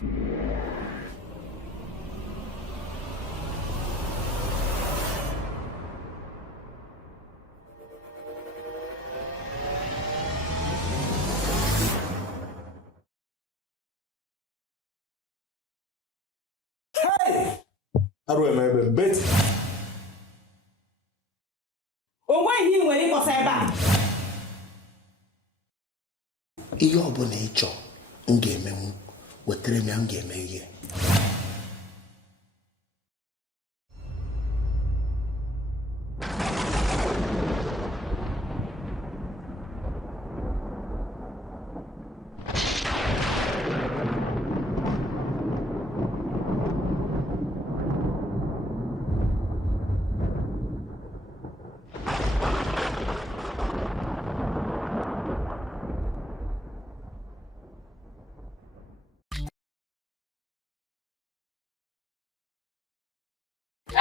Arụ emebe mbeti. Onwe ihe ị nwere ịkpọsa ebe a. Ihe ọ bụla ị chọọ m ga-emenwu, wetara m ya, m ga-eme ihe.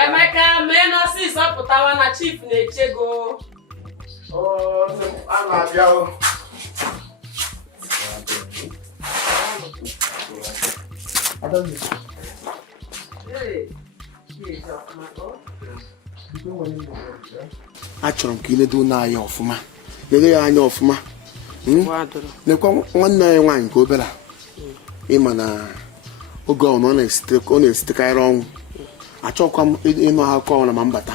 Emeka, mee nọọsụ pụtawa na chief na-eche go. A na-abịa o. Achọrọ m ka ị ledo n'anya ọfụma, lele ya anya ọfụma. Nekwa nwanne anyị nwaanyị nke obere a, ịma na oge ọ na-esitekarị ọnwụ. Achọkwa m ịnụ akụkọ ọnwụ na ma mbata,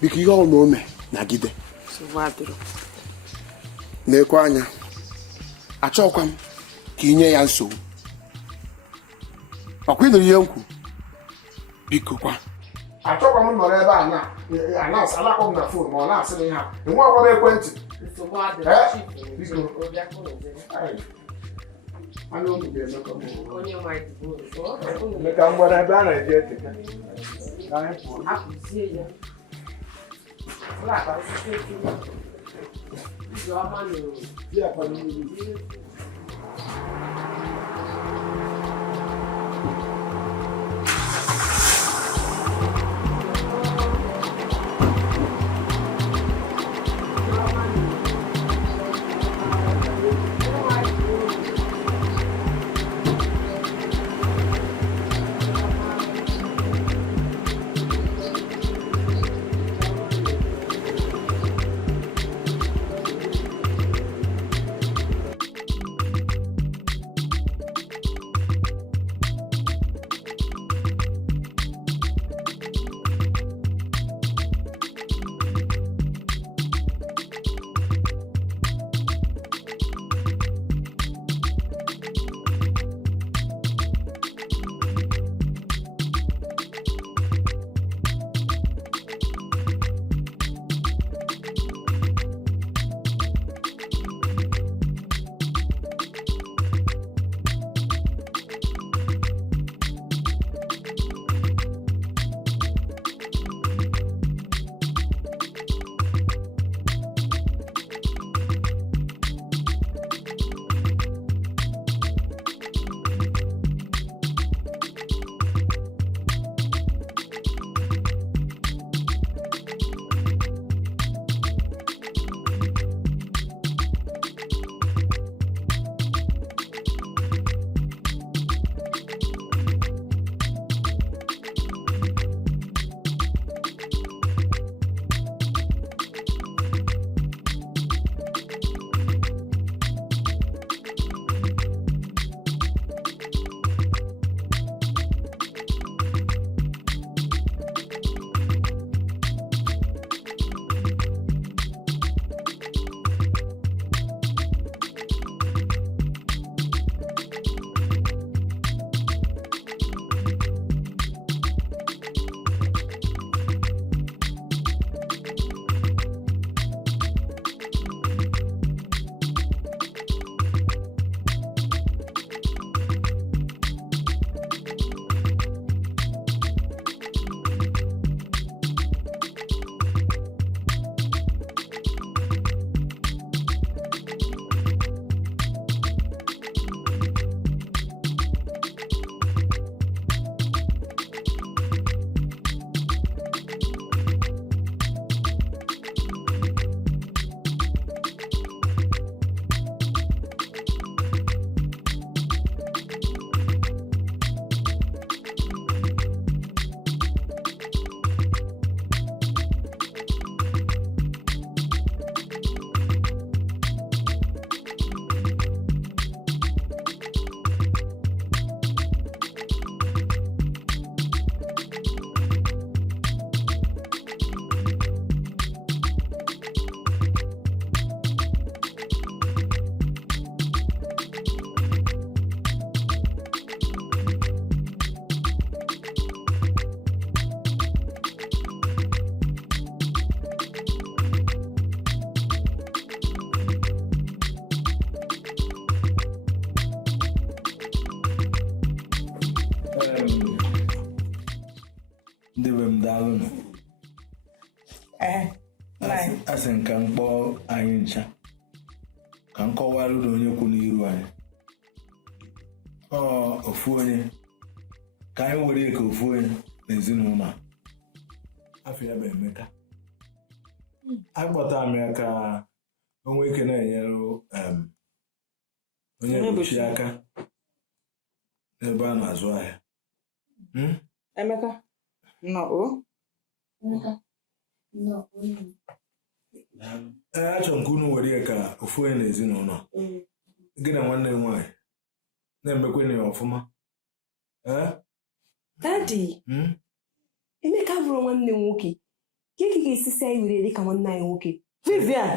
biko ihe ọ na ome nagide. Nekwa anya, achọkwa m ka ị nye ya nsogbu. Ọkwa ịnụrụ ihe m kwu, biko kwa. Achọkwa m nọrọ ebe a na-alakpọ m na fon ma ọ na-asị m ihe a, enweghịkwa m ekwentị. Emeka mgbara ebe a na-eji eteka. ofu onye ka anyị were ka ofu onye n'ezinụlọ a. Afọ ya bụ Emeka. Akpọta m ya ka o nwee ike na-enyere onye mkpuchi aka n'ebe a na-azụ ahịa. Emeka no Achọrọ m ka unu were ya ka ofu onye n'ezinụlọ gị na nwanne m nwaanyị na-emekwenye ya ọfụma. Daddy, Emeka bụrụ nwanne m nwoke. Gịnị ka esi anyị were dị ka nwanne anyị nwoke? Vivian,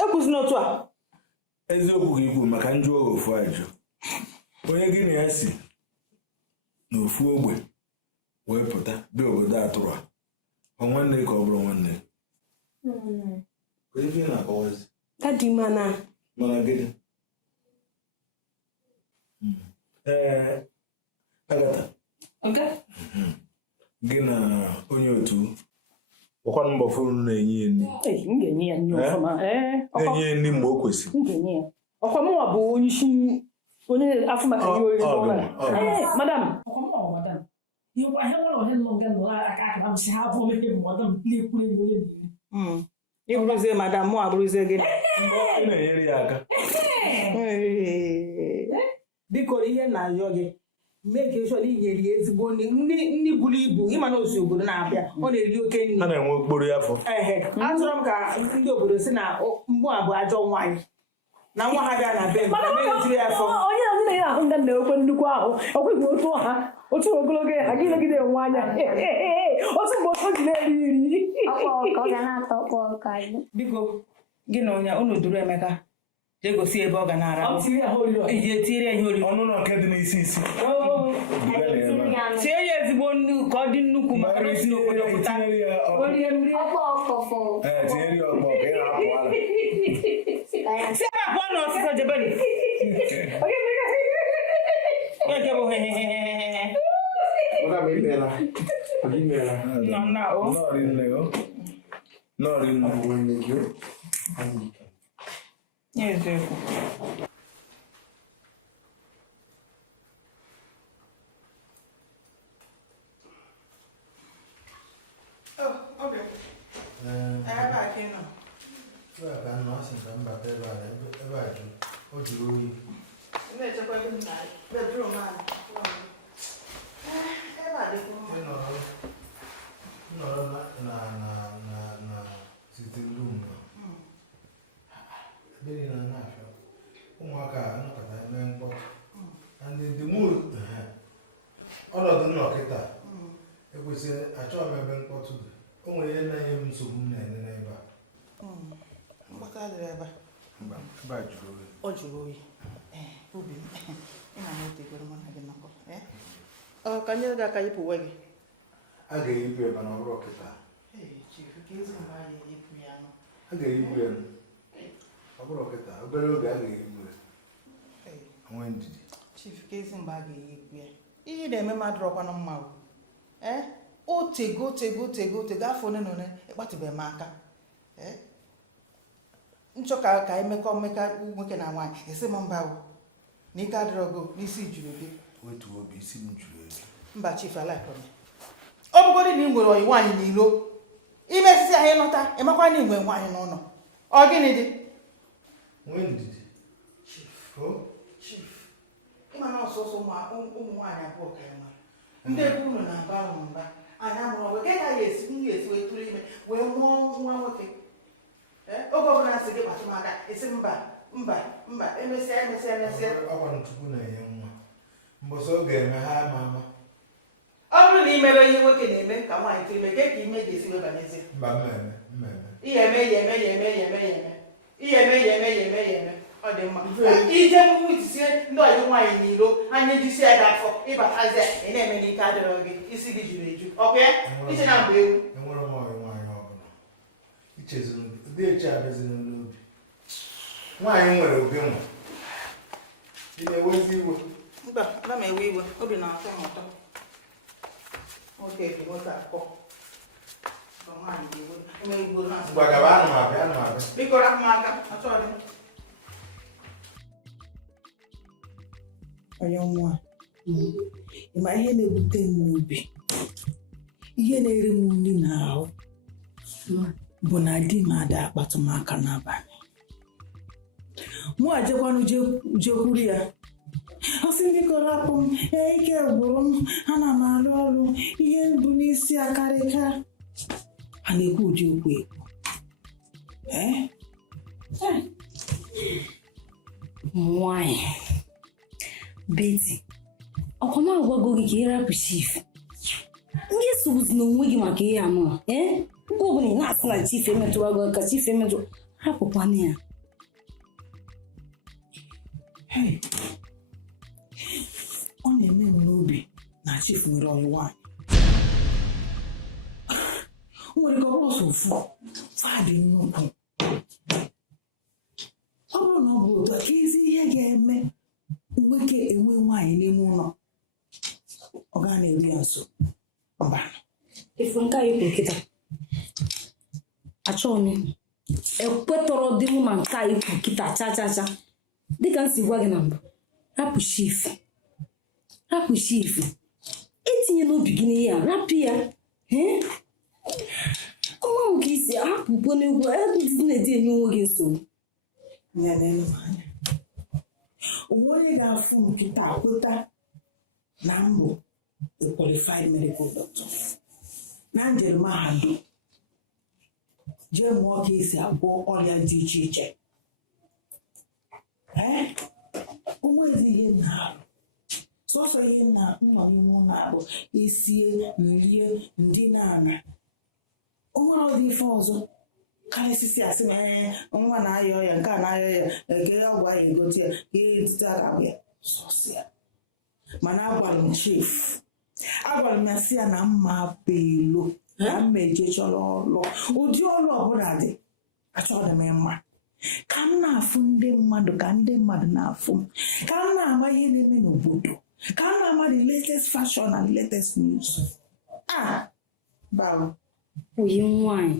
ekwuzi n'otu a. Eziokwu ka ikwu maka njụ oge ofu ajụ. Onye gị na ya si n'ofu ogbe wee pụta dị obodo atụrụ a. Ọ nwanne ka ọ bụrụ nwanne. Ka ife na-akọwazi. Daddy mana gịnị? Agata. Gị na onye otu ọkwanụ mbọ fụrụ na-enye ya nri. M ga-enye ya nri ọfụma. Na-enye ya nri mgbe o kwesịrị. M ga-enye ya. Ọkwa mụnwa bụ onye afọ maka ihe oriri n'ụlọ a. Madam. Ọkwa mụnwa bụ madam. Ihe nwere ohe nọ nga nọ aka akara m si ha abụọ meke bụ madam na-ekwuru enyi onye niile. Ịbụrụzie madam mụ abụrụzie gị. Ị na-enyere ya aka. Biko ihe na-ayọ gị mee ka ịchọ inyere ya ezigbo nri buru ibu ịma na osi obodo na-abịa ọ na-eri oke nri. A na-enwe okporo afọ. Achọrọ m ka ndị obodo si na mgbu a bụ ajọ nwaanyị na nwa ha bịa na be m na-ejiri ya afọ. onye na-enye ahụ ndị na-ekwe nnukwu ahụ ọgwụghị otu ha otu ogologo ha gị legide enwe anya otu mgbe otu ji na-eri Biko gị na onye unu duru Emeka jee gosi ebe ọ ga na-ara iji etinyere ya ihe oriri. Ọnụnọ nke dị n'isi isi. Tie ya ezigbo nnu ka ọ dị nnukwu maka na osi n'obodo pụta. Tinyere ya ọkpọ. Tinyere ya ọkpọ ka ị na-apụ ala. Si ebe a pụọ n'ọsịsọ jebeni. Eke bụ hehehehe. Nọrị nne. Eziokwu. Ụmụaka anọkọta eme mkpọtụ and the mood ọnọdụ nnọkịta ekwesịrị achọghị m ebe mkpọtụ dị. O nwere ihe na-enye m nsogbu m na-ene n'ebe a. Mkpọtụ adịrị ebe a. Ebe a jụrụ oyi. Ọ jụrụ oyi. Obi m ị na-etegoro mụ na gị nnọkọ. Ka nyere gị aka yipụ uwe gị. A ga-eyipụ ya mana ọ bụrụ ọkịta. A ga-eyipụ ya ọ bụrụ ọkịta obere oge a ga-eyipụ ya. Nwee ndidi. Chief ka ezi mgbe a ga-eyipụ ya. Ihe na-eme mmadụ ọkwanụ mma bụ otego afọ one na one ịkpatụbeghị m aka. Nchọ ka anyị mekọ mmeka nwoke na nwaanyị esi m mba bụ na ike adịrọgo n'isi juru gị. Otu obi isi m juru eju. Mba Chief alaikọrọ ọ bụgodị na ị nwere oyi nwaanyị n'ilo imesisi anyị nọta ịmakwa na ị nwere nwaanyị n'ụlọ ọ gịnị dị? Nwee ndidi. Chief ịma na ọsọsọ ụmụ nwaanyị abụọ ka ya nwere ndị ebe unu na-aba ahụ mba anyị amụrụ ọgwe ka ya esi wee tụrụ ime wee mụọ nwa nwoke. Oge ọbụla nsị gị kpatụ m aka esi mba emesịa. Ọkwa Chukwu na-enye nwa mbọsọ ọ ga-eme ha ama. Ọ bụrụ na imere ihe nwoke na-eme ka nwaanyị tụrụ ime ka ime ga-esi wee banyezie. Mba mmemme. Ihe eme ọ dị mma ije mgbu itisie ndị ọyị nwaanyị n'iro anya ejisi ya ga-afọ ịbatazi ị na-eme n'ike adịrọ gị isi gị juru eju ọkwa ya iche na mgbe ewu. Enwere m ọyị nwaanyị ọbụla icheziri ụdị eche abịaziri n'obi. Nwaanyị nwere obi nwa ị na-ewezi iwe. Mba ana m ewe iwe obi na-atọ m ụtọ. Nwoke bi nwoke akọ ngwa gaba ana m abịa. Biko rapụ m aka achọghị m. Onye nwa ịma ihe na-ebute m n'obi ihe na-ere m nri n'ahụ bụ na di m ada akpatụ m aka n'abalị mụ ajekwanụ jekwuru ya ọ sị ndị kọrọ apụ m ike gwụrụ m ana m arụ ọrụ ihe mbụ n'isi akarịka ha na-ekwu ụdị okwu ekwu nwanyị Betty ọkwa m agwago gị ka ị rapụ chief ndị esogbuzi na onwe gị maka ihe anụ nke ọbụla ị na-asị na chief emetụrụ gị ka chief emetụrụ hapụkwana ya ọ na-eme m n'obi na chief nwere ọyị nwaanyị o nwere ka ọsọ ofu fadị nnukwu ọ bụrụ na ọ bụ otu ka ezi ihe ga-eme nwoke enwe nwaanyị n'ime ụlọ ọ gaa na-eri ya nso mba efu nke anyị kwuru kịta achọghị m ekwetọrọ dị mụ na nke anyị kwuru kịta cha dịka m si gwa gị na mbụ rapụ chief etinye n'obi gị n'ihe a rapụ ya ọnwa m ka isi ahapụkwo n'egwu ezi na-edi enye onwe gị nsogbu onwe onye ga-afụ nkịta kweta na mbụ a qualified medical doctor na njem mahadum jee mụọ ka esi agwọ ọrịa dị iche iche onwezi ihe na-arụ sọsọ ihe na nọ n'ime ụlọ abụ esie nrie ndị na-ana onwere ọdị ife ọzọ karịsịsị asị m nwa na-ayọ ọya nke a na-ayọ ya ege ọgwụ anyị egote ya ga-edute agahụ ya sọsịa mana agwara m chief agwara m ya sị ya na mma pelo na mma eje chọrọ ọlụ ụdị ọlụ ọbụla dị achọrọ m mma ka m na-afụ ndị mmadụ ka ndị mmadụ na-afụ m ka m na-ama ihe na-eme n'obodo ka m na-ama the latest fashion and latest news oyi nwanyị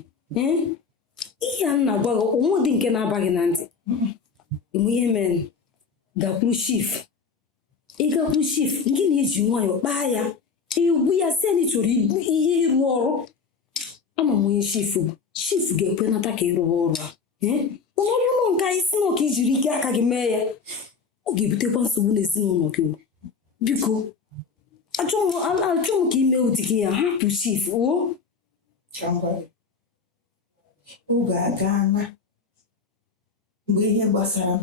ihe a na-agwa gị onwe dị nke na-abaghị na ntị enwe ihe mere gakwuru chief nke na-eji nwayọ kpaa ya egwu ya si na chọrọ ihe ịrụ ọrụ ama m onye chief ga-ekwe nata ka ịrụwa ọrụ a ọrụ nke anyị si na ọka ijiri ike aka gị mee ya ọ ga-ebutekwa nsogbu n'ezinụlọ gị biko achọghị m ka ime ụdị gị ya hapụ chief oge agaana mgbe ihe gbasara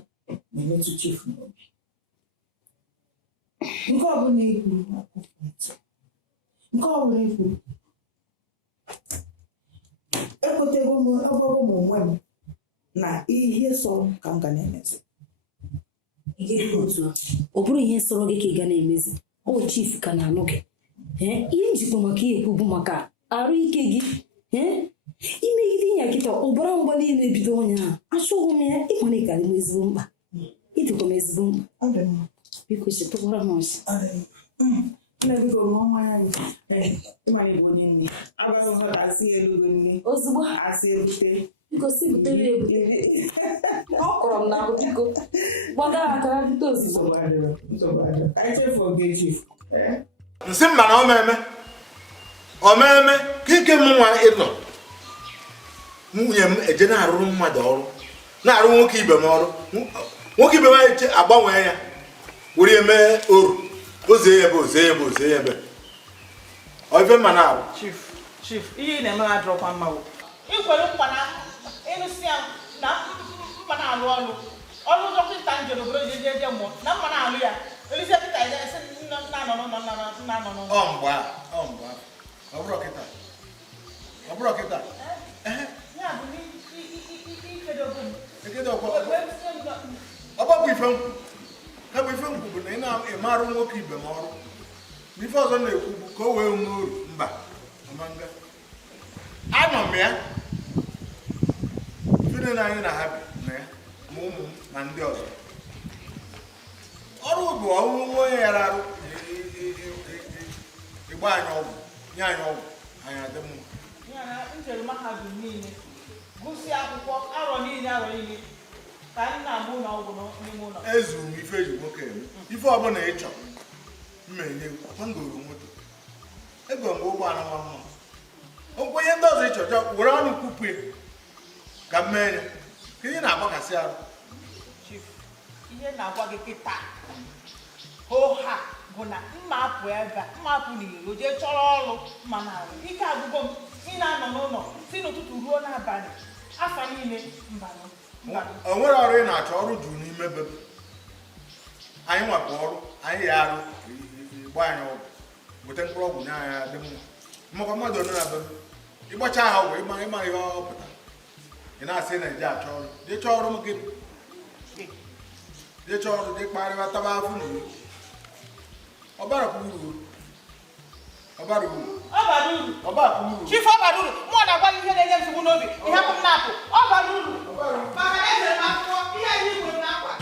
na-emetụ chief n'obi nke ọbụla ekwuru ekwetego m ọgọgọ m onwe m na ihe sọrọ ka m ga na-emezi ọ bụrụ ihe sọrọ gị ka ị ga na-emezi ọ chief ka na-anụ gị ihe njikwa maka ihe ekwu bụ maka arụ ike gị imegide ya kịta ụbara mgba niile ebido onye ahụ achọghị m ya ịkwana ịkarị m ezigbo mkpa ịdịkwa m ezigbo mkpa biko chetakwara m ọchị ozugbo biko si butere ebute ọ kọrọ m na ahụ biko gbaga aka ya bute ozugbo nsị mma na omeme ka ike m nwa ịnọ nwunye m eje na-arụrụ mmadụ ọrụ na-arụ nwoke ibe m ọrụ nwoke ibe m agbanwee ya were eme oru ozie ya ebe oife mma na-arụ chief ihe ị na-eme adọrọkwa mma ikwere mkpa na ịnụsị ya na mma na-alụ ọrụ dọkịta njem obodo jeje mmụọ na mma na-alụ ya elise kịta esi nna nọ ọ mgbe ọ bụrụ kịta ọgbapụ ife nkwụ bụ na ị na-emarụ nwoke ibe m ọrụ n'ife ọzọ na-ekwu bụ ka o wee nwe uru mba amanga anọ m ya fide na anyị na ha bi na ya ma ụmụ m na ndị ọzọ ọrụ bụ ọnwụ nwa onye yara arụ ịgba anyị ọgwụ nye anyị ọgwụ anyị adị mma njere mahadum niile gụsị akwụkwọ arọ niile ka anyị na-agba ụlọ ọgwụ n'ime ụlọ ezuru m ife eji nwoke eme ife ọbụla ị chọrọ Mmenya ngoro moto. Ego m ụgbọ ala mma. Okwu ihe ndị ọzọ ịchọcha were ọnụ kwupụ ka mmenya. Ka ihe na-agbakasị arụ. Chief, ihe na-agwa gị kịta oha bụ na mma apụ ebe a, mma apụ n'iro jee chọrọ ọrụ mana ike agụgọ m ị na-anọ n'ụlọ si n'ụtụtụ ruo n'abalị afa niile mbanụ. O nwere ọrụ ị na-achọ ọrụ juru n'ime bebe. Anyị nwakwa ọrụ anyị ya arụ gba anyị ọgwụ weta mkpụrụ ọgwụ nye anyị dị mma. Mmakwa mmadụ onye na bebe ịgbacha ha ọgwụ ịma ihe ọ pụta ị na-asị na eji achọ ọrụ dị chọọ ọrụ m gị dị chọọ ọrụ dị kparịwa taba afụ na uru ọbara uru ọbara uru ọbara uru Chief ọbara uru mụ na-agwa gị ihe na-enye nsogbu n'obi ihe bụ m na-apụ ọbara uru maka ezere m akwụkwọ ihe anyị nwere n'akwa.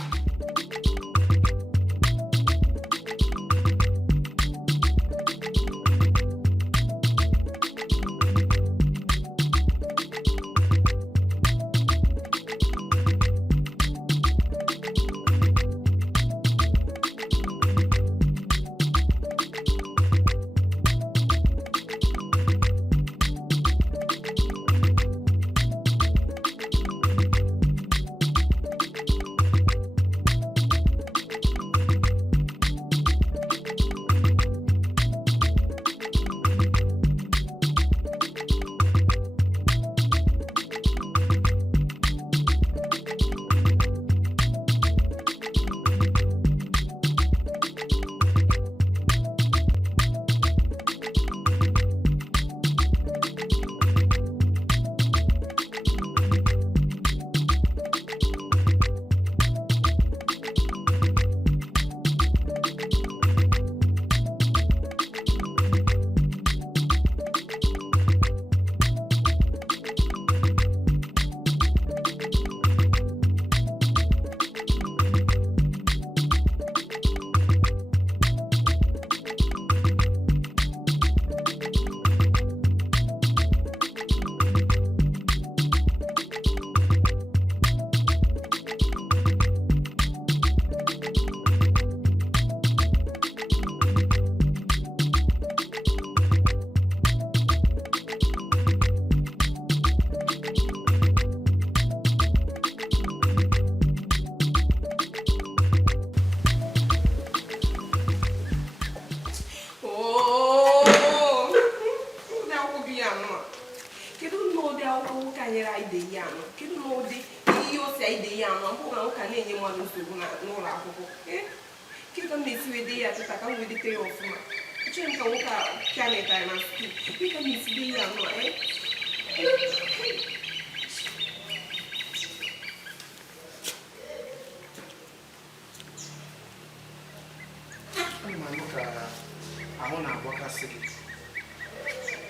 ahụ na-agbakasị gị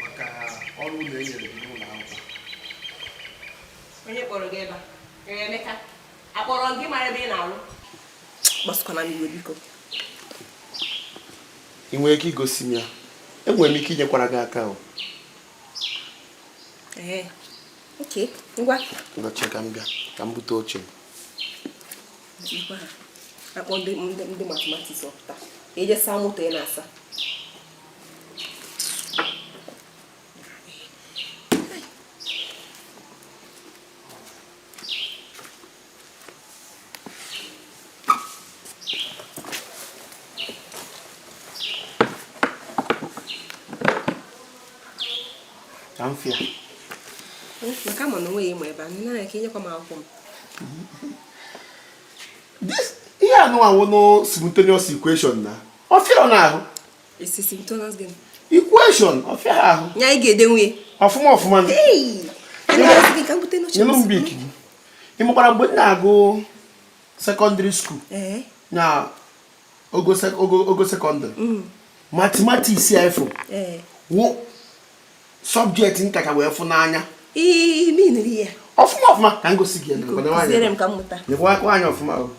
maka ọrụ ụlọ e nyere gị n'ụlọ akwụkwọ. Onye kpọrọ gị ebe a? Emeka, akpọrọ gị mara ebe ị na-arụ? Gbasakwana m iwe biko. Ị nwere ike igosi m ya? Enwere m ike inyekwara gị aka o. Okay, ngwa. Ngọchi ka m bịa, ka m bute oche. Akpọ ndị mathematics ọpụta. Eje saa moto ị na-asa. Amfia. Maka ma na onwe ya ịma ebe a, nna ka inyekwa m akwụkwọ m. Ihe anụ awụ no simultaneous equation na. Ọfịa na ahụ. Isi simultaneous game. Equation, ọfịa ahụ. Nya ị ga-edenwe. Ọfụma. Hey! Anyị ka mbute n'oche. Nyelu mbik. Ị makwara mgbe m na-agụ secondary school. Na ogo secondary. Mathematics ya efu. Wo subject nkacha wee fụ n'anya. Miniri ya. Ọfụma ka ngosi gị ebe na nwaanyị. Zere m ka mmụta. Nyekwa nwaanyị ọfụma o.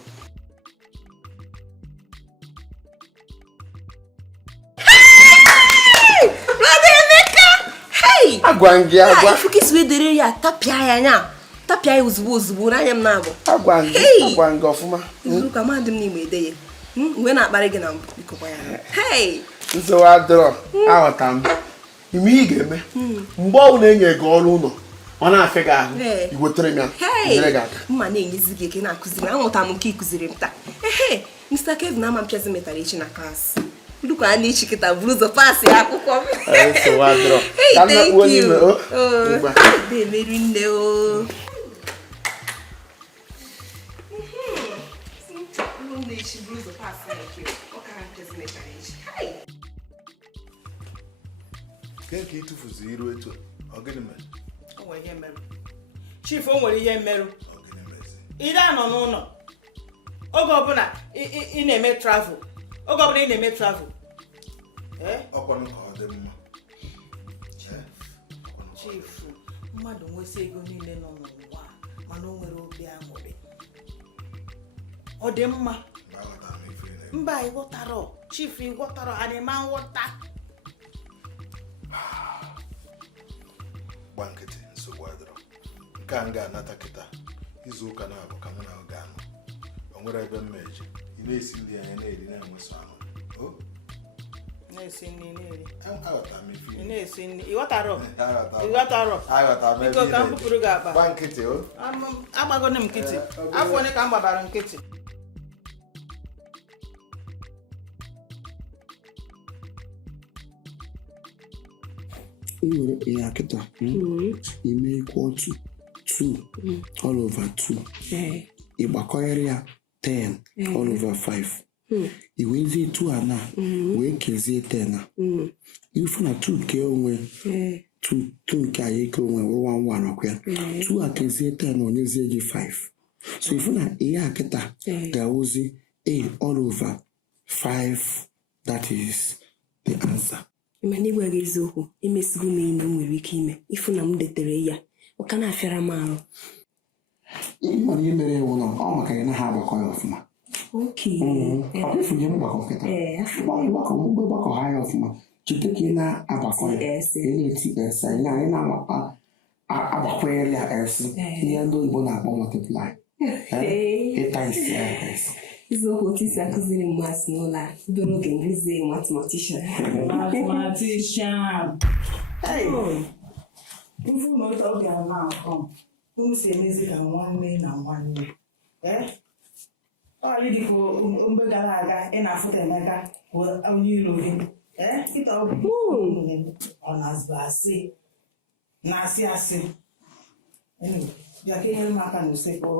Agwa gị agwa. Ya ifuki siwe dere ya tapịa ya nya. Tapịa ya ozugbo n'anya m na-abụ. Agwa gị ọfụma. Izu ka ma dị m n'ime ede ya. Mgbe na-akparị gị na mbụ biko gwa ya. Hey! Nsogbu adịrọ aghọta m ime ị ga-eme mgbe ọ bụla enye gị ọrụ ụlọ ọ na-afịa gị ahụ iwetere m ya nyere gị aka mma na-enyezi gị eke na-akụziri amụta m nke ịkụziri m taa ehe Mr. Kevin ama mpịazi metara echi na klaasị ndukwa a na-echi kịta buru ụzọ paasị akwụkwọ m hey thank you emeri nne o Nke ịtụfuzi iru etu ọ gịnị mere? O nwere ihe merụ. Chief o nwere ihe merụ. Ide anọ n'ụlọ. Oge ọbụla ị na-eme travel. Oge ọbụla ị na-eme travel. Ọkwanụ ka ọ dị mma. Chief, mmadụ nwesị ego niile nọ n'ụwa mana o nwere obi aṅụrị. Ọ dị mma. Mba ịghọtarọ. Chief ịghọtarọ anyị ma nghọta. Gba nkịtị nsogbu adịrọ nke a m ga-anata kịta izu ụka na-abụ ka mụ na ọ ga-anọ o nwere ebe mmeji ị na-esi ndị anya na-eri na-enweso anụ na-esi nri na-eri aghọta m ife ị na-esi nri ịghọtarọ biko ka m bupụrụ gị akpa gba nkịtị agbagone m nkịtị afọ onye ka m gbabara nkịtị iwere ya kịta ime equal to 2 all over 2 ịgbakọrọ ya 10 all over 5 iwezie 2 a na wee kezie 10 a ifu na 2 ke onwe 2 nke anyị ke onwe wụrụ 1 ọkwa ya 2 a kezie 10 onyezie gị 5 so ifu na ihe a kịta ga-awụzi a all over 5 that is the answer. Mana ịgwa gị eziokwu emesigo m enyi m nwere ike ime ifu na m detere ya ọ ka na-afịara m arụ ịmara ihe mere ewu na ọ maka ya na ha agbakọ ya ọfụma ọfụnye mgbakọ kịta mgbakọ ha ya ọfụma chete ka ị na-agbakọ ya ị na-eti esa ị na-agbakwanyere ya esi ihe ndị oyibo na-akpọ multiply ịta isi ya esi eziokwu otu isi akụziri mmasị n'ụlọ a bụrụ oge nrụzie mathematician ifu na oge a na-akọ unu si emezi ka nwanne na nwanne ọghara dị ka mgbe gara aga ị na-afụta Emeka onye iro gị ịta obi ọ na-azụ asị na-asị asị bịa ka enyere m aka n'usekwu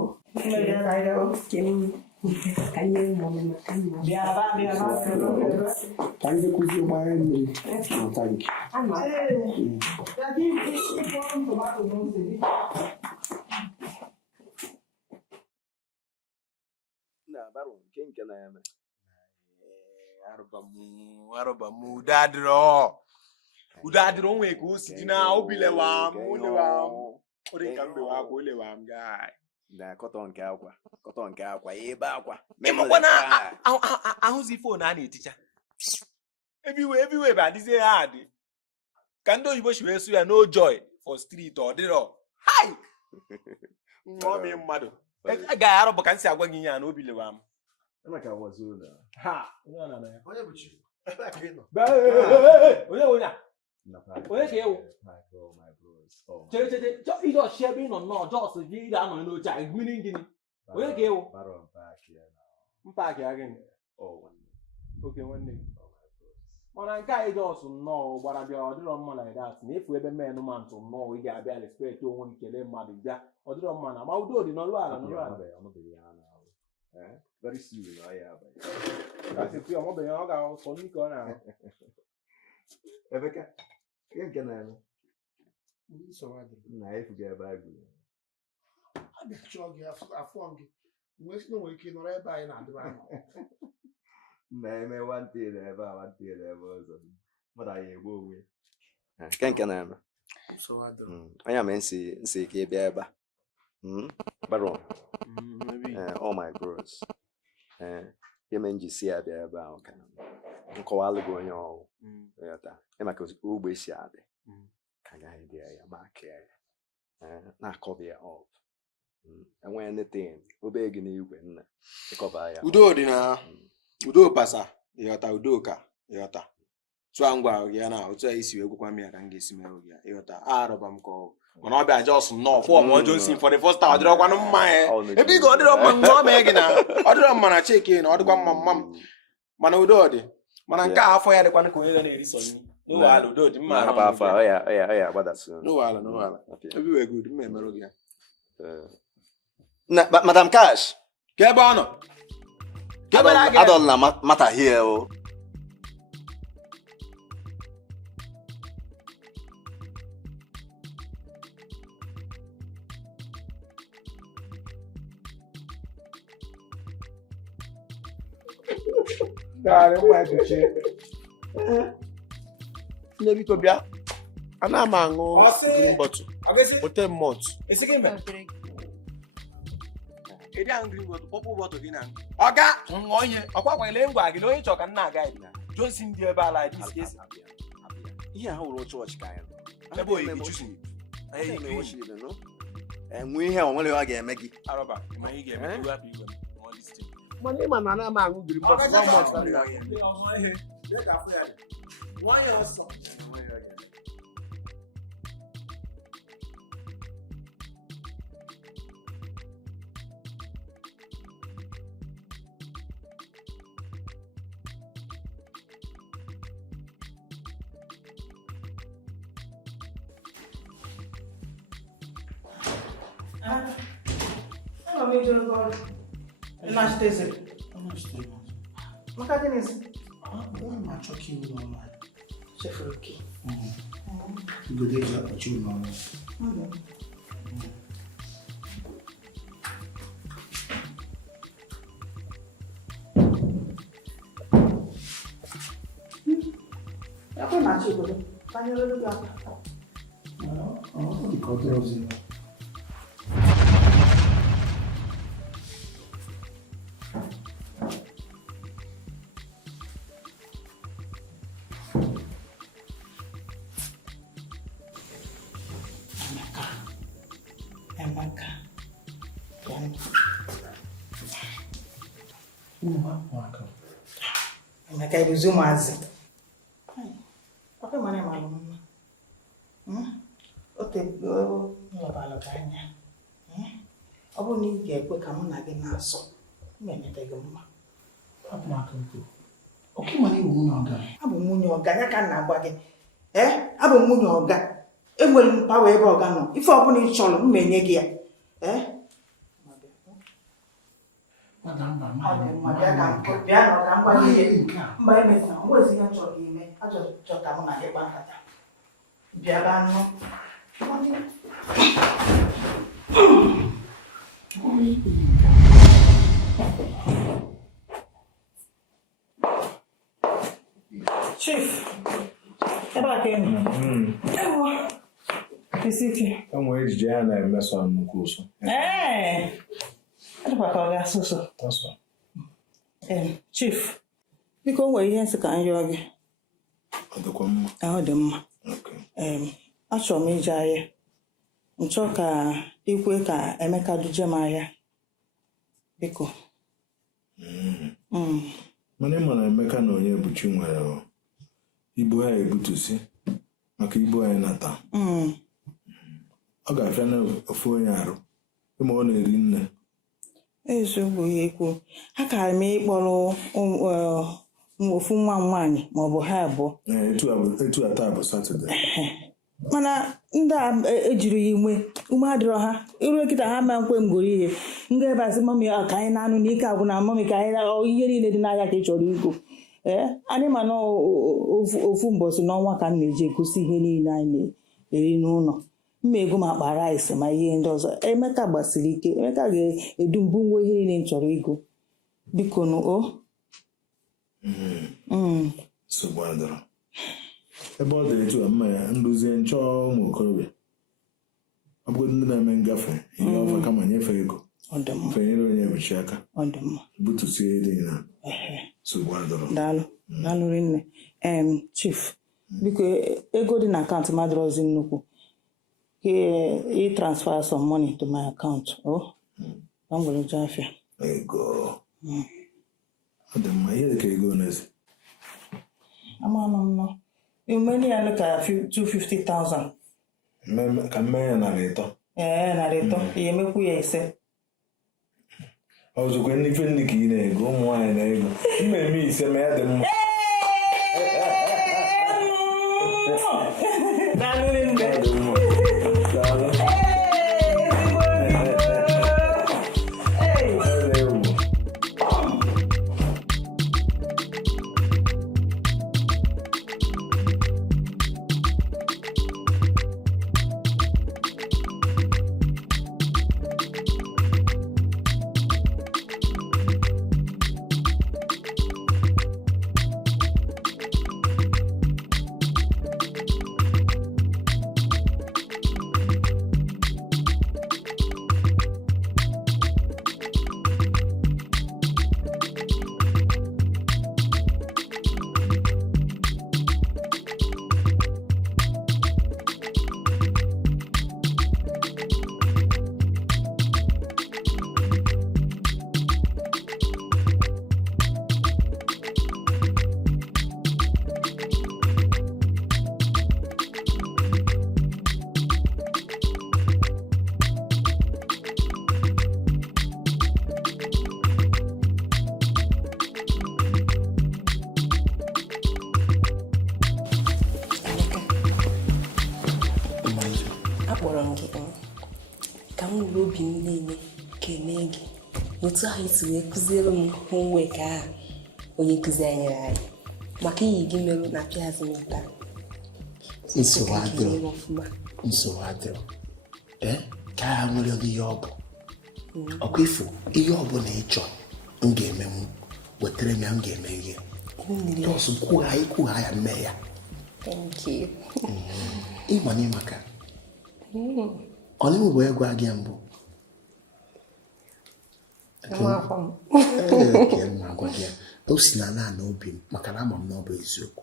ka ndị kụzi gbara mmiri na tanki arụbam udo adịrọ onwe ka o si dị na obilewa m ọ dị ka mbewa akwa olewa m gaa kọtọ nke akwa ebe akwa ịmakwa na ahụzi fon a na-eticha ebiwe bụ adịzie ha adị ka ndị oyibo si wee sụ ya no joy for street ọ dịrọ hai nṅụọmị mmadụ agaghị arụbụ ka m si agwa gị ya na obilewa m onye ka ewu chere ije ọchị ebe ị nọ nnọọ jọs gị ị ga-anọ n'oche a mmiri gịnị onye ka ewu mpaakị ya gịnị oke nwanne gị mana nke a jọs nnọọ gbara bịa ọ dịrọ mma like that na efu ebe men mantụ nnọọ ị ga-abịa respect onwe gị kelee mmadụ bịa ọ dịrọ mma na ma udo dị n'ọlụ ala very soon ọmụbeghị ọ ga-asọ n'ike ọ na-ahụ Emeka ihe nke na-eme nna efuga ebe a gụrụ abịachọọ gị afọ gị nwere ike nọrọ ebe anyị na-adịba na-eme nwantịrị ebe a nwantịrị ebe ọzọ mmadụ anyị egbu onwe nke na-eme anya mee nsị ka ị bịa ebe a baron all my bros ime njisi ya bịa ebe ahụ ka nkọwalụ gị onye ọwụ maka ogbe si adị ka agaghị dị ya ma kee ya na-akọba ya ọf enweghị netin obe gị n'igwe nna ịkọba ya udo dị na udo pasa ịghọta udo ka ịghọta tụa ngwa gị ya na otu a isi wee gwakwa m ya ka m ga-esi mere gị ya ịghọta arụba m ka ọ mana ọ bịa jos nnọọ fọm Johnson for the first time ọ dịrọkwanụ mma ya ebe ị ga ọ dịrọ mma mgbe ọ mee gị na ọ dịrọ mma na chike na ọ dịkwa mma mma m mana udo ọ dị mana nke a afọ ya dịkwanụ ka onye ga na-eri sọ n'ụwa udo dị mma afọ ọya gbadasị n'ụwa ebe wee good mma emerụ gị ya Madam Cash ka ebe ọ nọ adọl na mata here o nne biko bịa ana m aṅụ green bottle hotel malt Edi ang green bottle, purple bottle gị na ọga ṅụọ ihe ọkwa kwanyere ngwa gị na onye chọ ka nna aga ya Johnson dị ebe ala dis case ihe ahụ ụlọ chọọchị ka anyị ebe oyi juice enwe ihe onwere ọ ga-eme gị arọba ma ị ga-eme iwe apụ iwe ma ọ dị site mana ịma na ana m aṅụ green bottle na malt na nna ya Maka gịnị zi? Ma achọ ka iwu n'ọnụ anyị. Chefuru oke. Igodo eji akpọchi iwu n'ọnụ. Ya kwa na-achọ igodo, banyere olu gị akwa. Ọ dị ka ọ dịrọ ozi. Emeka ibuzi ụmụazị ọkụ mara ịmalụ mma otebalụ gị anya ọ bụrụ na ị ga-ekwe ka mụ na gị na-asọ m ga-emete gị mma abụ m nwunye ọga ya ka m na-agwa gị abụ m nwunye ọga enwere m pawa ebe ọga nọ ife ọbụla ị chọrọ m menye gị ya mba emezina mgbezi ihe chọrọ gị ime achọrọ ka mụ na gị kpa nkata bịaba anụ Chief ebe a ka isi ike enwere ejije ya na-emeso nnukwu ụsọ adịkwa ka ọ ga-asụ ụsọ Chief biko o nwere ihe nsị ka m rịọ gị ọ dị mma achọrọ m ije ahịa m chọọ ka ikwe ka Emeka duje m ahịa biko mana ịma na Emeka na onye ebuchi nwere ibu ha ebutusi maka ibu anyị nata ọ ga-afịa na ofu onye arụ ịma ọ na-eri nne ezigbo ihe ikwu ha kara m ịkpọrọ ofu nwa m nwaanyị maọbụ ha abụọ etu a taa bụ Satọde mana ndị a ejiri ya ume adịrọ ha iru nkịta ha ma nkwe mgoro ihe nga ebe asị mami ka anyị na-anụ na ike agwụ na mami ka anyị ihe niile dị n'ahịa ka ị chọrọ igo anyị ma na ofu mbọsị n'ọnwa ka m na-eji egosi ihe niile anyị na-eri n'ụlọ mma ego ma akpa rice ma ihe ndị ọzọ Emeka gbasiri ike Emeka ga-edu mbụ ngwa ihe niile m chọrọ igo biko nụ ebe ọ dị etu a mma ya nduzie nchọ ụmụ okorobịa ọ bụgodị ndị na-eme ngafe ihe ọfa kama nyefee ego fenyere onye ebuchi aka butusie dị na daalụ rinne Chief biko ego dị na akaụntụ madrozi nnukwu ị transfer some money to my account ka m gwere je afịa ego Ọ dị mma, ihe dị ka ego n'ezi. Amanụ m nọ. Imeni ya ka 250,000. Ka mmee ya narị ịtọ. Narị ịtọ. Ihe emekwu ya ise. Ọzọkwa n'ife ndị ka ị na-ego, ụmụ nwaanyị na-ego. Mmemme ise ma ya dị mma. ka m were obi m niile kelee gị otu ahụ isi wee kụziere m homework ahụ onye nkụzi anyị nyere anyị maka iyi gị merụ na piazị m taa. Nsogbu adịrọ ka ha nwere ọdụ ihe ọ bụ ọkwa ifo ihe ọ bụla ịchọ m ga-eme m wetara m ya m ga-eme ihe ọsụ kwugha ya mee ya. Ịmanye maka ọnịmụ bụ egwu agị mbụ agwa gị o si na naanị obi m maka na ama m na ọ bụ eziokwu.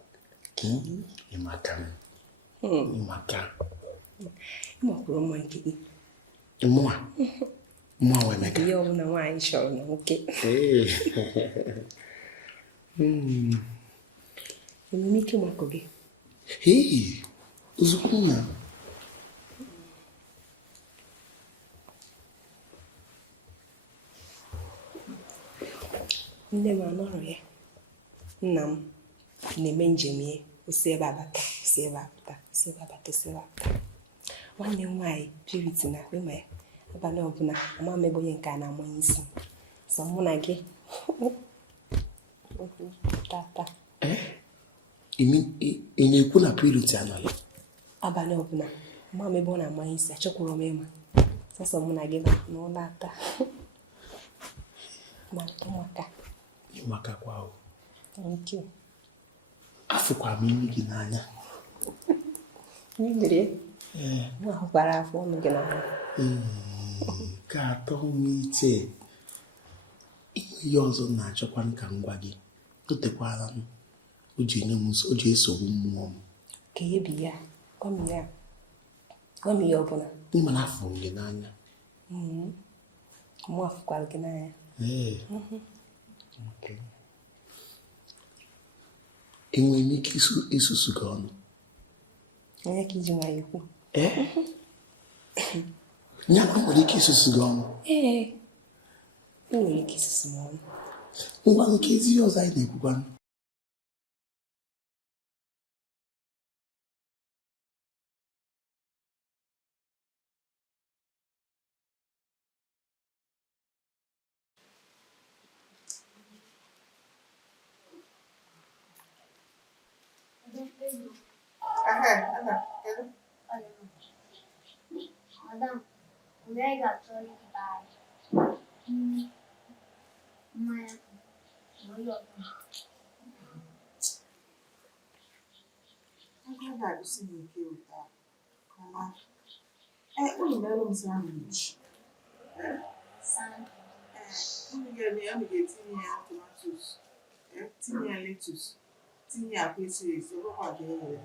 ịmakwuru mma nke gị mụa wee Emeka ihe ọbụla nwaanyị chọrọ na nwoke enwere ike mako gị ozugbo na nne m anọrọ ya nna m na-eme njem ya osi ebe abata osi ebe apụta osi ebe abata osi ebe apụta. Nwanne m nwaanyị Purity na akpịma ya abalị ọbụla ama m ebe onye nke a na-amanye isi sọ mụ na gị tata ị na-ekwu na Purity anọghị abalị ọbụla ama m ebe ọ na-amanye isi achọkwuru m ịma sọsọ mụ na gị n'ụlọ ata ma ụmụaka maka kwa afụkwa m imi gị n'anya ahụkwara afọ ọnụ gị n'anya ka atọ m iche inwe ihe ọzọ na-achọkwa ka m gwa gị o tekwala m o ji esogbu mmụọ m ka ihe bi ya gwa m ihe ọbụla n'ime na afọ m gị n'anya mụ afụkwara gị n'anya. Enwere m ike isusu gị ọnụ onye ka iji nwanyị ekwu ya na nwere ike isusu gị ọnụ nwere ike isusu m ọnụ ngwa nke ezi ihe ọzọ anyị na-ekwukwanụ Madam, I got to buy my tinye akwa esi esi ọkwa dị enwere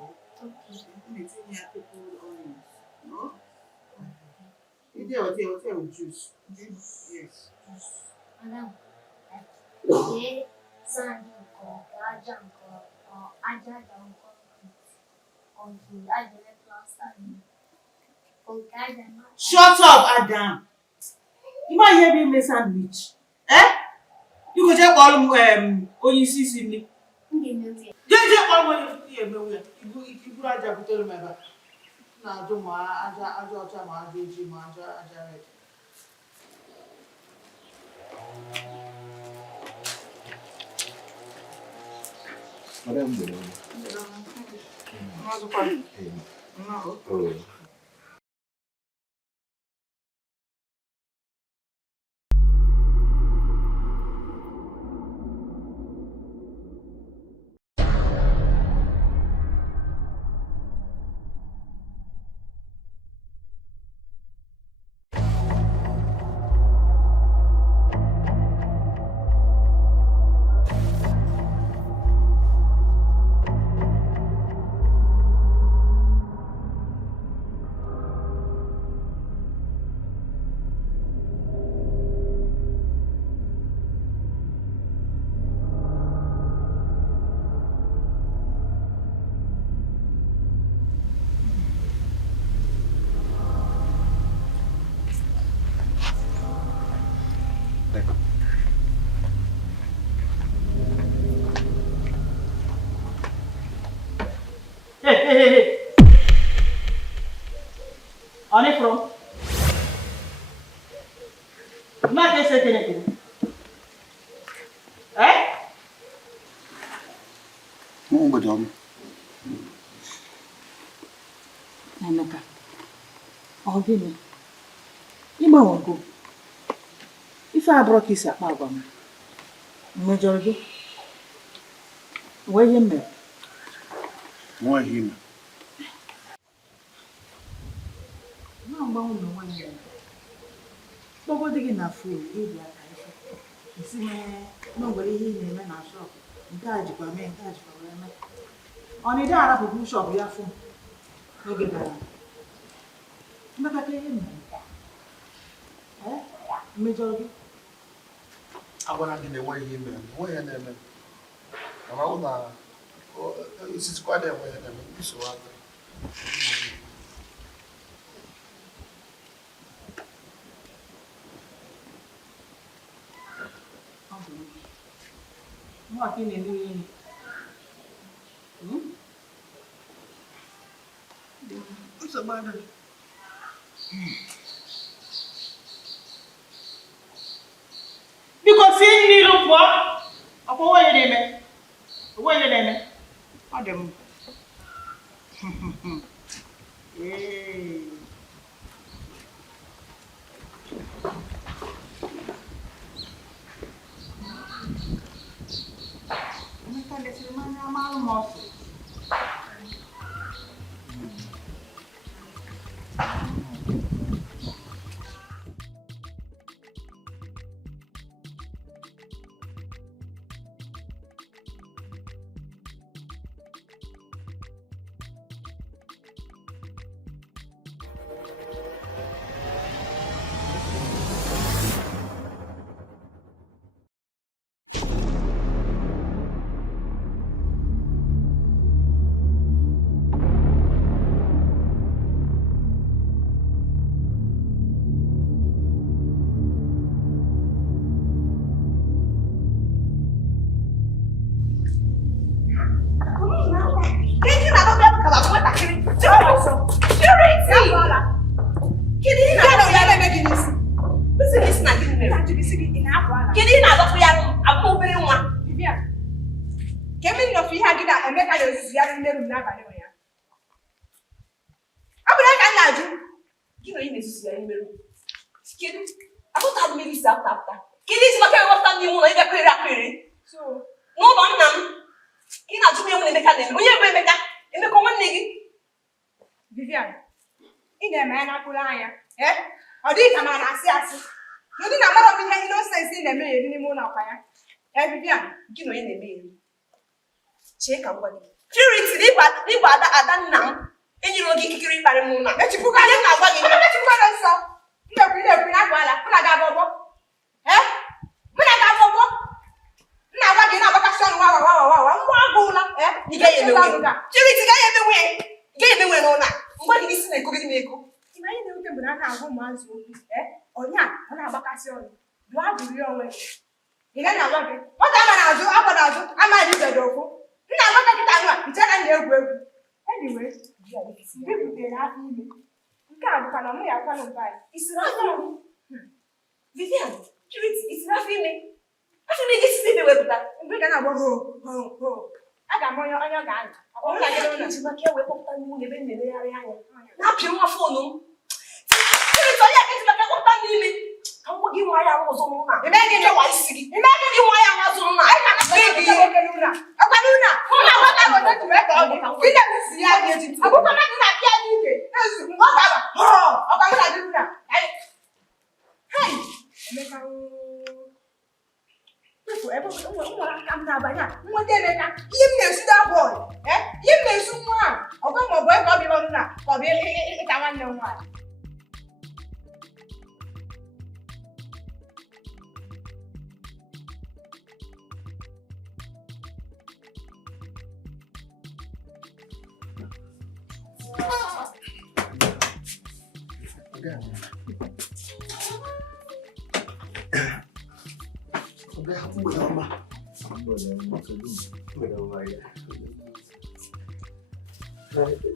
na-etinye akụkụ onions no ide hotel juice yes Madam, okay sand aja Shut up, Adam. You might hear me make sandwich. Eh? You go check all onye isi nri. Check all when you emewe ya. Ibu aja butere m ebe a. Na-ajụ ma aja ọcha ma aja ojii ma aja red. Madam, oh. Hey. On est from? Ma che sei tenuto? Madam. Emeka. Ọ gịnị? Ịgbanwego. Ife abụrụ ka isi akpa agwa m. Mmejọrọ gị? Wee ihe mere? Nwa ihe ime. Na-agbanwe ụlọ nwaanyị ya. Kpọgodi gị na fon ịbịa aka ife. Isi n'ogwere ihe ị na-eme na shọp. Nke a jikwa mee, nke a jikwa wee mee. Ọ na-ede arapụrụ shọp ya fon n'oge gara aga. Mmekọta ihe mere. Mmejọrọ gị? Agwara gị na-enwe ihe ime, enwe ya na-eme. Mana ọ na isisikwa na-enwe ya na-eme, nsogbu adị. Mwa ka ị na-elu ihe. Nsogbu adị. Biko si n'ilu pụọ. Ọkwa onye na-eme. Onye na-eme. Ọ dị m. Emeka lesiri m anya amalụ m ọsọ. Cheka ngwani. Purity n'igba ada nna m enyiro gị ikikere ịkparị m ụlọ. Echipuka anyị na-agwa gị. Echipuka na nsọ. Ndekwu na-agwa ala. Mụ na ga-abọbọ. Mụ na ga-abọbọ. Nna agwa gị na-agbaka Vivian, it's nothing. I should make it see the way that we're gonna go. I got my on your gun. I'm not going to make your way up and move in the area. Not your phone. I'm working why I was on. Imagine your wife. Imagine you why I was on. I can't make you. I'm going to make all the country. I'm going to do that. Hey, Emeka,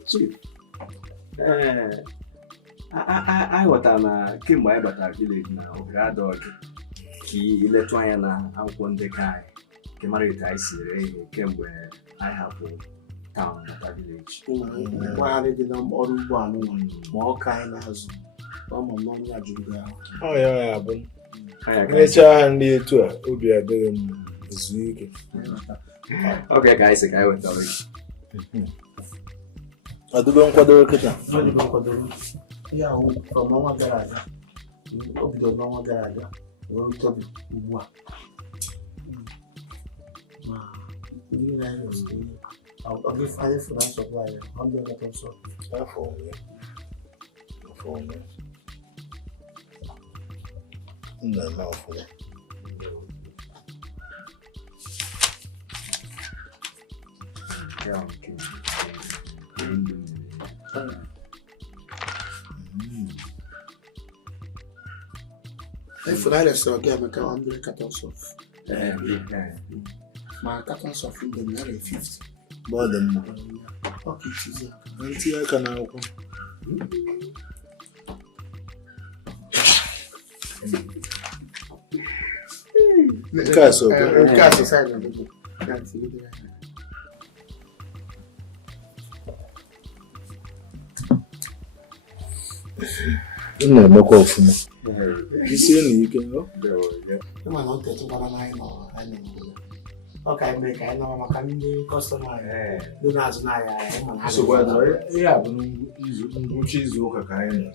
Chief, I ghọtara na kemgbe anyị batara village na ohere adọghị ka iletụ anya na akwụkwọ ndekọ anyị ka mara etu anyị si ere ihe kemgbe anyị hapụ taụn bata village. Mgbagharị dị na ọrụ ugbo anụ ma ọ ka anyị na-azụ ọmụ n'ọnụ ya juru gị ahụ. Ọ ya bụ nyechaa ha ndị etu a obi adịghị mma zuo ike. Oge ka anyị si ka anyị wetara Ọdụbe nkwadoro kịta. Ọdụbe nkwadoro ihe ahụ n'ọnwa gara aga o bidoro n'ọnwa gara aga wee rute ugbu a ma ndị na-ahịa ozugbo ọ gị fanye fụna nsọpụrụ anyị ọ ndị ọkọta nsọ Afọ onye. Nna eme ọfụma. If I restaurant Emeka 100 cartons of my cartons of the nearly 50. More than more. Okay, she's here. Auntie, I can now. Caso, sai da na-emekwa ọfụma isi na ike ma na ọtụtụ gbara n'anyị nọ anyị n'obodo ọ ka eme ka anyị nọrọ maka ndị kọstọma anyị ndị na-azụ n'ahịa anyị ihe a bụ ngwụcha izu ụka ka anyị nọ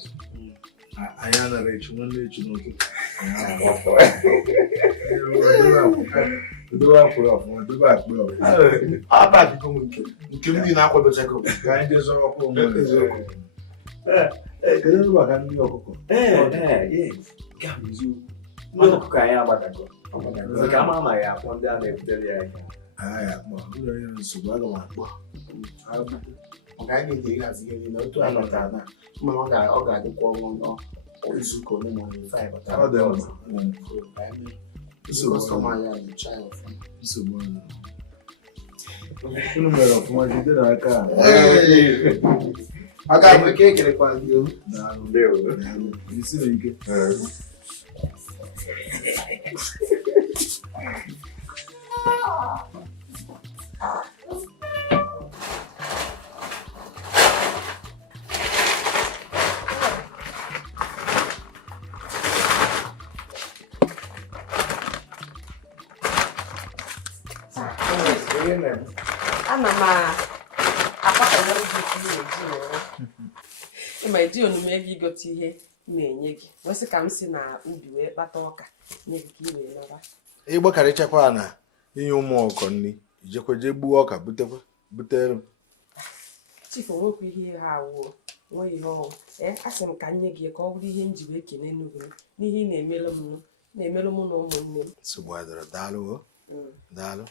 anyị anara echi nwanne echi n'ụtụtụ dobe akwụrụ ọfụma dobe akpị ọfụma nke ndị na-akwadochago ka anyị jee zọrọ ọkụ onwe kedu ebe maka ndị ọkụkọ ọkụkọ anyị agbatago ka ama amaghị akpọ ndị a na-ebutere ya aka agaghị akpọ ụlọ onye nsogbu aga m akpọ maka anyị na-ede ịhazi ihe niile otu a batara na mma ọ ga-adịkwa ọnwụ izuụka ole ma ọ na-efe kọstọma ya nyocha ya ọfụma nsogbu unu mere ọfụma jide n'aka a ga-abụ ike ekerekwa ndị o isi na ike Ana m akwakọrọ oge ịma eji omume gị igote ihe na-enye gị nwesị ka m si na ubi wee kpata ọka nye gị ka ị wee nara ịgbakarịchakwa na inye ụmụ ọkọ nri ijekweje gbuo ọka butere m chifu nwekwa ihe ha awụọ nwee ihe ọwụ asị m ka nye gị ka ọ bụrụ ihe m ji wee kene n'ugwu n'ihe ị na-emelụ m na ụmụnne m nsogbu adịrọ daalụ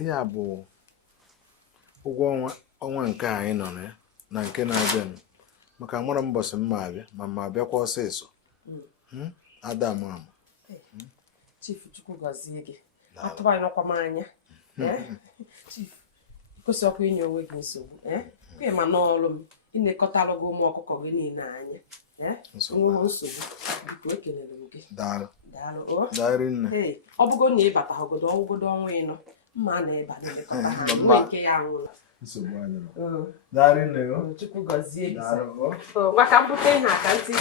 ihe a bụ ụgwọ ọnwa nke anyị nọ na nke na-abịa maka mara mbọsị mma abịa ma abịakwa ọsịsọ ada ama Chief Chukwu gọzie gị atụbanyị n'ọkwa m anya Chief kwesị ọkụ inye onwe gị nsogbu kwe ma n'ọrụ m ịnekọtalụ gị ụmụ ọkụkọ gị niile anya enweghị nsogbu biko ekelere m gị daalụ nne ọ bụgo na ịbata obodo ọgwụgodo ọnwa ịnọ mma na-eba na-elekọta ha nwe nke ya nwụrụ Chukwu gọzie gị maka mbute ihe aka ntị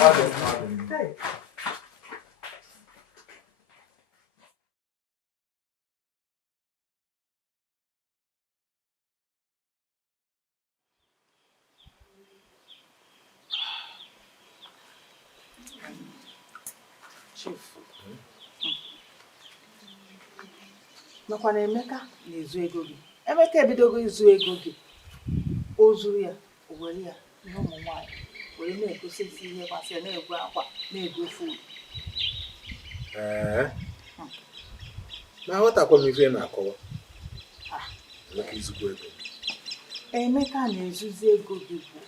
nakwa na Emeka na-ezu ego gị. Emeka ebidogo izu ego gị, o zuru ya, o were ya ihe ụmụ nwaanyị were na-egosisi ihe gbasara na-ego akwa na-ego food. na aghọtakwa m ife na-akọwa Emeka izugbo ego. Emeka na-ezuzi ego gị bụ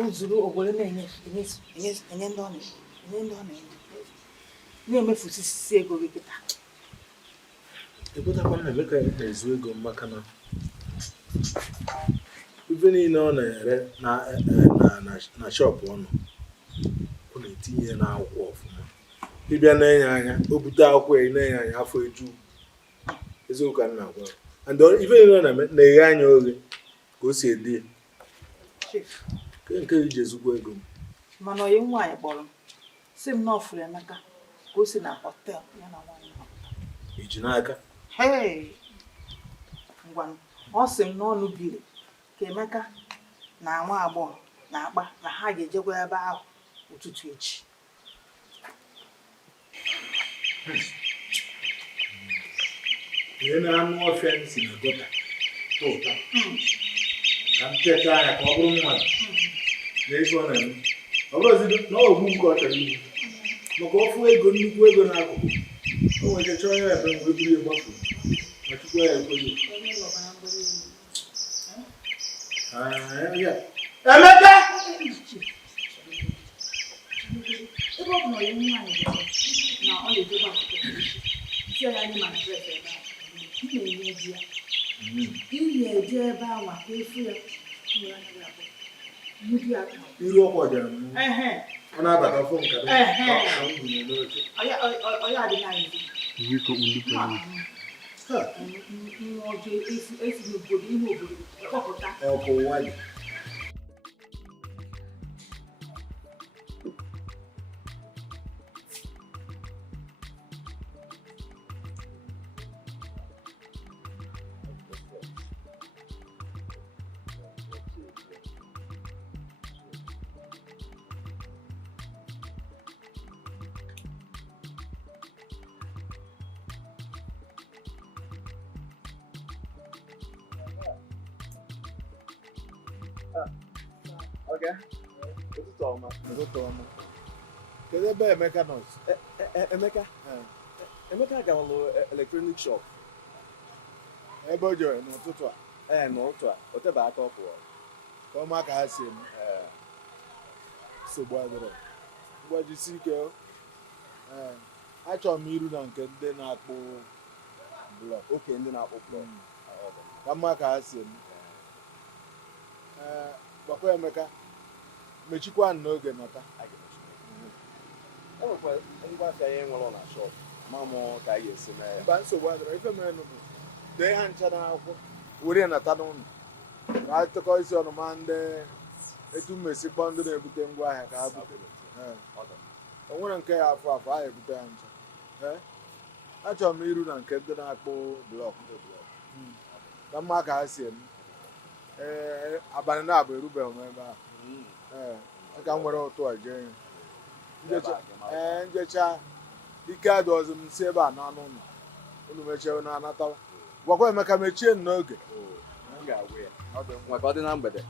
o zuru o were na-enye ndị ọ na-emefusisi ego gị kịta. Ekwetakwa na Emeka na-ezu ego maka na ife niile ọ na-ere na shọpụ ọnụ ọ na-etinye n'akwụkwọ ọfụma. Ịbịa na-enye anya o bute akwụkwọ ya na-enye anya afọ eju eziokwu ka m na-agwa and ife niile ọ na-eghe anya oghe ka o si edi nke iji ezugbo ego m. Mana onye nwaanyị kpọrọ m si m na ọ fụrụ Emeka ka o si na họtel ya na nwaanyị na-apụta. Iji n'aka ngwa ọ sị m n'ọnụ biri ka Emeka na nwa agbọghọ na-akpa na ha ga-ejekwa ebe ahụ ụtụtụ echi. ihe na-anụ ọfịa si na gọta ụta ka m teta anya ka ọ bụrụ mmadụ na-eso ọ na-eme ọ bụrụzi na ogbu nke ọ chọrọ ibu maka ọfụ ego nnukwu ego n'akụkụ o nwere chọọ ya ebe mgbe buru ya gbapụ ma chukwu ya ekweghị. Emeka! Ebe ọ bụ na onye nwaanyị na ọ na-ejekwa isi ya anyị mana dres ebe ahụ na-enye di ya ị na-eje ebe ahụ maka efu ya iru ọkwa jara m ọ na-abata fọ nka onye adịghị anyị ọjọọ esi n'obodo ime obodo kpọpụta ọkụ nwanyị. Kedu ebe Emeka nọ? Emeka gara electronic shop. Ebe o jere n'ụtụtụ a? N'ụtụtụ a, o tebe aka ọkụ. Ka ọma ka ha si eme. Nsogbu adịrọ. Mgbajisi ike. Achọrọ m iru na nke ndị na-akpụ blọk. Oke ndị na-akpụ blọk. Ka mma ka ha si eme. Gwakwa Emeka mechikwa n'oge nọta. Enwekwa ngwa afịa ihe nwere na shop ma mụ ka anyị esi mee ya. Mba nsogbu adịrọ ife mere nụ dee ha ncha n'akwụkwọ were nata n'ụlọ ka a tụkọ isi ọnụ ma ndị etu mmesi kpọọ ndị na-ebute ngwa ahịa ka ha bute. O nwere nke ya afọ ha ebute ya ncha. Achọrọ m iru na nke ndị na-akpụ blọk ka mma ka ha si eme. Abalị na-abụ erubeghị m ebe ahụ. Ka m nwere ụtụ a jee njecha ike adị ọzọ m si ebe a n'anụ ụlọ unu mechie unu anatawa. Gwakwa Emeka mechie n'oge. Maka ọ dị na mgbede.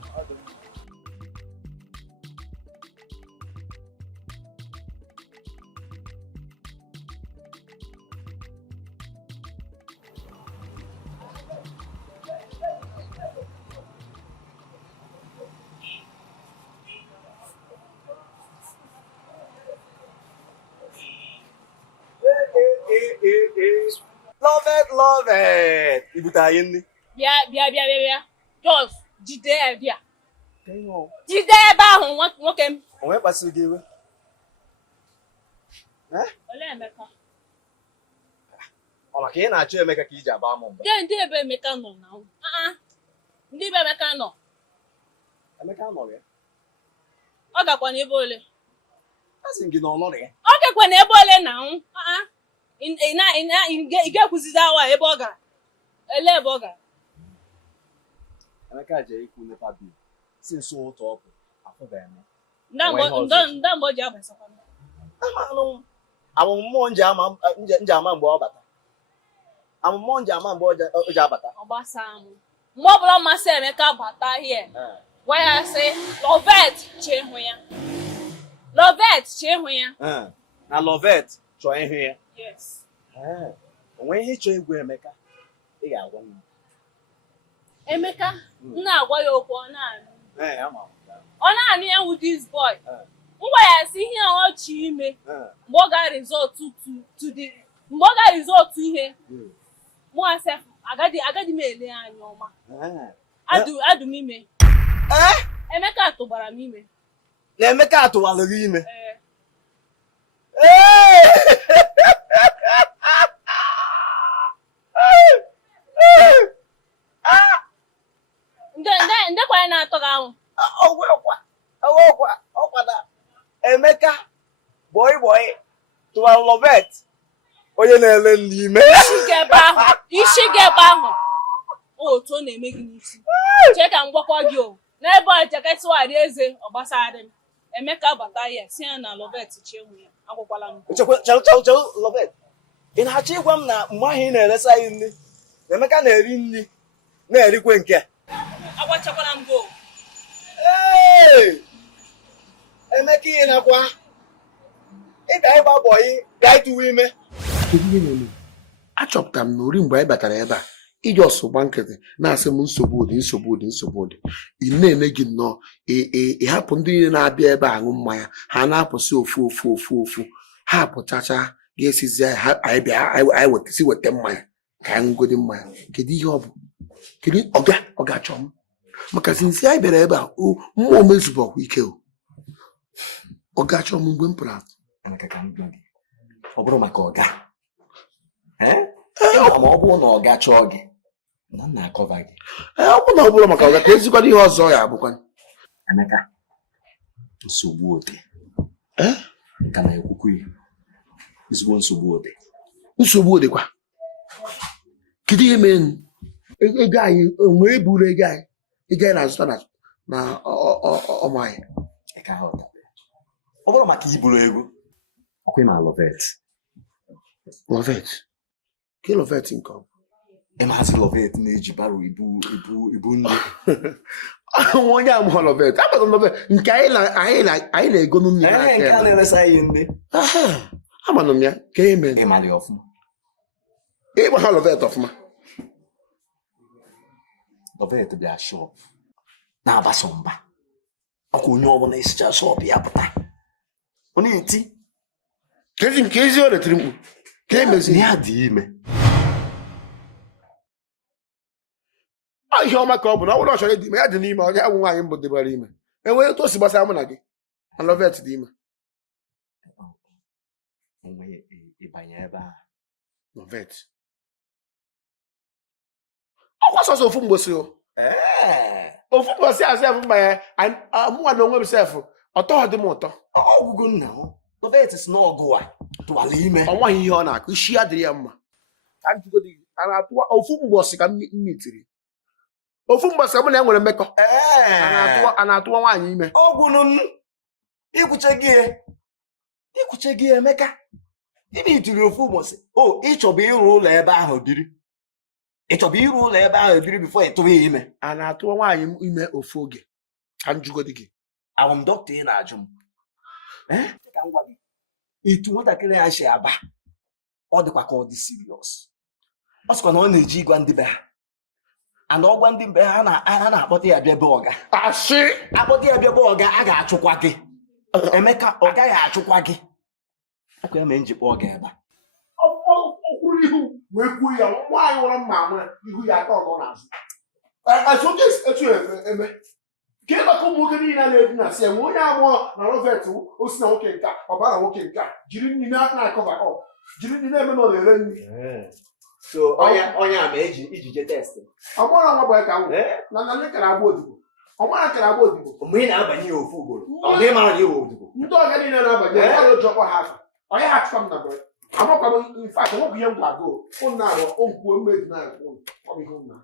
love it. Ibute anyị nri. Bịa. Jos, jide ya bịa. Jide ebe ahụ nwoke m. Onwe kpasiri gị iwe? Olee Emeka? Ọ maka ị na-achọ Emeka ka iji aba m mba. Ndị ebe Emeka nọ na ndị ebe Emeka nọ. Emeka nọrọ ya? Ọ gakwa n'ebe ole? Asị gị na ọ nọrọ ya. Ọ gakwa n'ebe ole na ị ga-ekwuzizi awa ebe ọ gara. Ele ebe ọ gara. Emeka jee ikwu nepa bi si nso ụtọ ọkụ afọba eme. Ndị mgbe o ji agbasakwa. Amụmụ nji ama mgbe ọ bata. Amụmụ nji ama mgbe o ji abata. Ọ gbasaa m. Mgbe ọ bụla mmasị Emeka bata hie. Gwa ya sị Lovet chee hụ ya. Lovet chee hụ ya. Na Lovet chọọ ịhụ ya. Yes. Onwe ihe ịchọ egwu Emeka ị ga-agwa m. Emeka, m na-agwa ya okwu ọ na-anụ. Ọ na-anụ ya wụ this boy. Ngwa ya si ihe ọ chi ime mgbe ọ ga-result ihe mụ asị agadi m ele anya ọma. Adụ m ime. Emeka tụbara m ime. Na Emeka atụwalụ gị ime? Ndị kwanye na-atọ gị ahụ. Ọkwada Emeka bọị tụwalụ Lovet onye na-ele n'ime. Isi gị ebe ahụ otu ọ na-eme gị n'isi. Chee ka m gwakwa gị o n'ebe ọ jaketịwarị eze ọ gbasarị m. Emeka bata ya si ya na Lovet chenwu ya agwakwala m. Chekwa Lovet, ị na-achọ ịgwa m na mgbe ahụ ị na-eresa anyị nri na Emeka na-eri nri na-erikwe nke agwachakwala m go. Emeka ị nakwa ị ga-ịgba bọyị ga-ịtụwa ime. Achọpụtara m na ori mgbe anyị batara ebe a iji ọsụgba nkịtị na-asị m nsogbu ụdị ị na-ene gị nnọọ ịhapụ ndị niile na-abịa ebe aṅụ mmanya ha na-apụsị ofu ha pụchacha ga-esizi anyị bịa anyị weta mmanya ka anyị ngodi mmanya. Kedu ihe ọ bụ? Kedu ọ ga-achọ m? Maka sinsi anyị bịara ebe a mmụọ mezubọkwa ike ọ ga-achọ m mgbe m pụrụ apụ. Ọ bụrụ maka ọga ma ọ bụrụ na ọ ga-achọ gị na m na-akọva gị. Ọ bụrụ na ọ bụrụ maka ọga ka ezikwana ihe ọzọ ya abụkwa. Emeka, nsogbu ode ka na-ekwukwu ya ezigbo nsogbu odekwa. Kedu ihe mere ego anyị onwe eburu ego anyị na-azụta na ọma anyị? Ọ bụrụ maka iburu ego ọkwa ma Lovet ke Lovet nke ọ ịmazị Lovet na-eji baro ibu nri. Onye amụọ Lovet agbata Lovet nke anyị na-ego nri nke a na-eresa anyị nri. Amanụ m ya ka ihe mere ịmalị ọfụma ịgba Lovet ọfụma. Lovet bịa shọp na-agbasa mba ọkwa onye ọbụla esicha shọp ya pụta ọ na-eti kezi nke ezi o retiri mkpu ka emezi ya dị ime. Ihe ọma ka ọ bụ na ọ bụrụ ọchọrọ dị ime ya dị n'ime onye agwụ nwaanyị mbụ dịbara ime enweghị otu o si gbasara mụ na gị na Lovet dị ime. Onwe ịbanye ebe a Lovet ọkwa sọsọ ofu mgbosi ofu mgbosi asị afụ mmanya mụnwa na onwe m sefụ ọtọ dị m ụtọ. Ọgwụgwụ nna Lovet si n'ọgụ a tụwala ime. Ọ nwaghị ihe ọ na-akụ isi ya dịrị ya mma. Ofu mgbosi ka m mitiri ofu mgbosi mụ na enwere mmekọ a na-atụwa nwaanyị ime. Ọgwụ ikwuche gị Emeka ime itiri ofu ụbọchị ịchọba ịrụ ụlọ ebe ahụ biri bifo ịtụwa ya ime. A na-atụwa nwaanyị ime ofu oge ka m jụgodi gị. Awụ m dọkịta ị na-ajụ m ka m gwa gị etu nwatakịrị ya si aba ọ dịkwa ka ọ dị serious. Ọ sịkwa na ọ na-eji ịgwa ndị be ha ana ọgwa ndị be ha na-akpọta ya bịa be ọga akpọta ya bịa be ọga a ga-achụkwa gị. Emeka ọ gaghị achụkwa gị akwa ya mee njikpa ọga ebe a. wee kwuo ya nwaanyị nwụrụ mma nwere ihu ya aka ọgọ n'azụ asụke etu eme ka ị maka ụmụ nwoke niile na-ebi na si enwe onye abụọ na rovet osi na nwoke nka ọbara nwoke nka jiri nri na-akọva ọ jiri nri na-eme na ọ na-ere nri so onye a ma iji je test ọgbara nwa bụ ka nwụ na nne kara agba odibo ọgbara kara agba odibo mgbe ị na-abanye ya ofu ugboro ọ na ịmara na iwe odibo ndị ọga niile na-abanye ọrụ oji ọkpọ ha afọ onye ha chụkwa m na bere amakwa m infat nwekwu ihe m gwago ụnụ na-arụ okwuo mmeji na-arụ ọmịhe ụnụ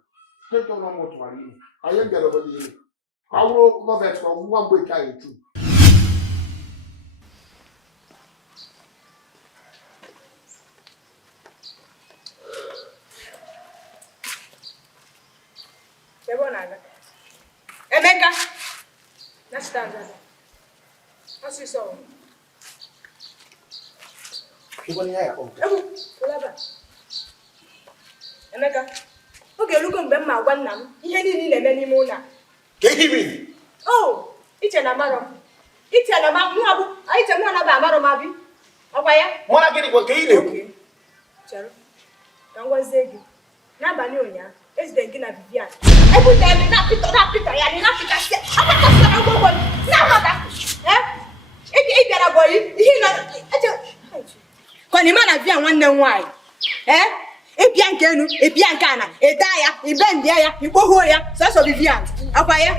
keke ụlọ m tụwara ihe onye m bịara obodo ihe ka ọ bụrụ novet ka ọgwụgwọ mgbe nke anyị etu Emeka, let's stand there. What's your song? Emeka, oge elugo mgbe m ma gwa nna m ihe niile na-eme n'ime ụlọ. Ka ihe ime? Oh, iche na maro. Iche na ma mụ abụ, iche mụ na ba maro ma bi. Ọkwa ya? Mụra gịnị kwa ka ị na-ekwu? Chere. Ka ngwazie gị. N'abalị ụnyaahụ, ezide gị na Vivian. Ebutere m na Peter ya ni na Peter se. Akaka sara gbogbo. Na mata. Ị bịara bụ ihe na kwani mana bịa nwanne m nwaanyị ịbịa nke enu ịbịa nke ana eda ya ibe ndị ya ikpohuo ya sọsọ Vivian akwa ya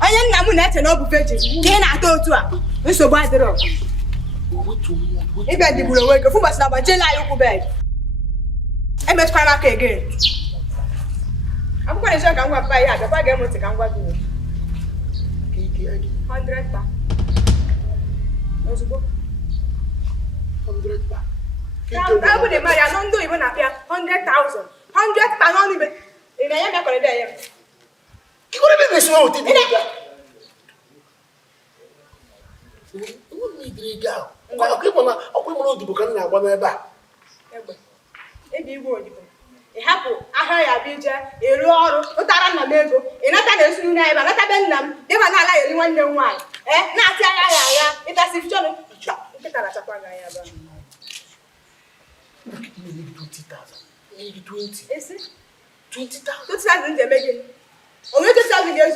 onye nna m na-eche na ọ bụ virgin ka ị na-ata otu a nsogbu adịrọ ịbịa dịgburu onwe gị fụbọchị na agbajela ya ụkwụ bed emetụkwara aka again akwụkwọ na-eche ka ngwa papa ya abịakwa ga-eme ntị ka ngwa gị 100 pa ozugbo 100 pa. I would marry a non-do even appear 100,000. 100 pa non even. In a young day. You would have been slow to do that. You wouldn't need to go. People are to become now one ever. If you would. A happy, I heard a bija, a roar, Utara Mego, another is soon ever, not a bendam, they were not like anyone know why. Not it has if John. Maybe 20,000. Maybe 20. Is it? 20,000. 2,000 they're making. Only 2,000 years.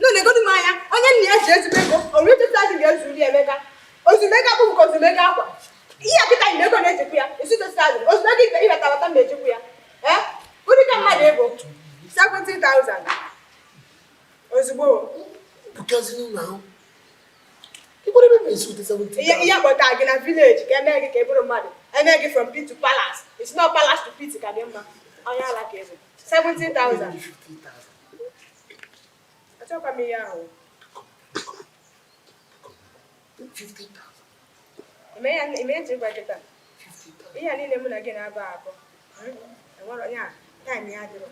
No, they go to Maya. Only years to make. Only 2,000 years to be Emeka. Or to make up because to make up. Yeah, because I never let it be. It's 2,000. Or making the Ivata major. What did you have able? 70,000. Osbo. Because you know now. You would have been 70,000. Yeah, but I in a village can make a cable of money. I make it from pit to palace. It's not palace to pit, Kadema. I like it. 17,000. 50,000. I talk about me now. 50,000. Imagine what it is. 50,000. Yeah, I need them again about. I want to time ya dịrọ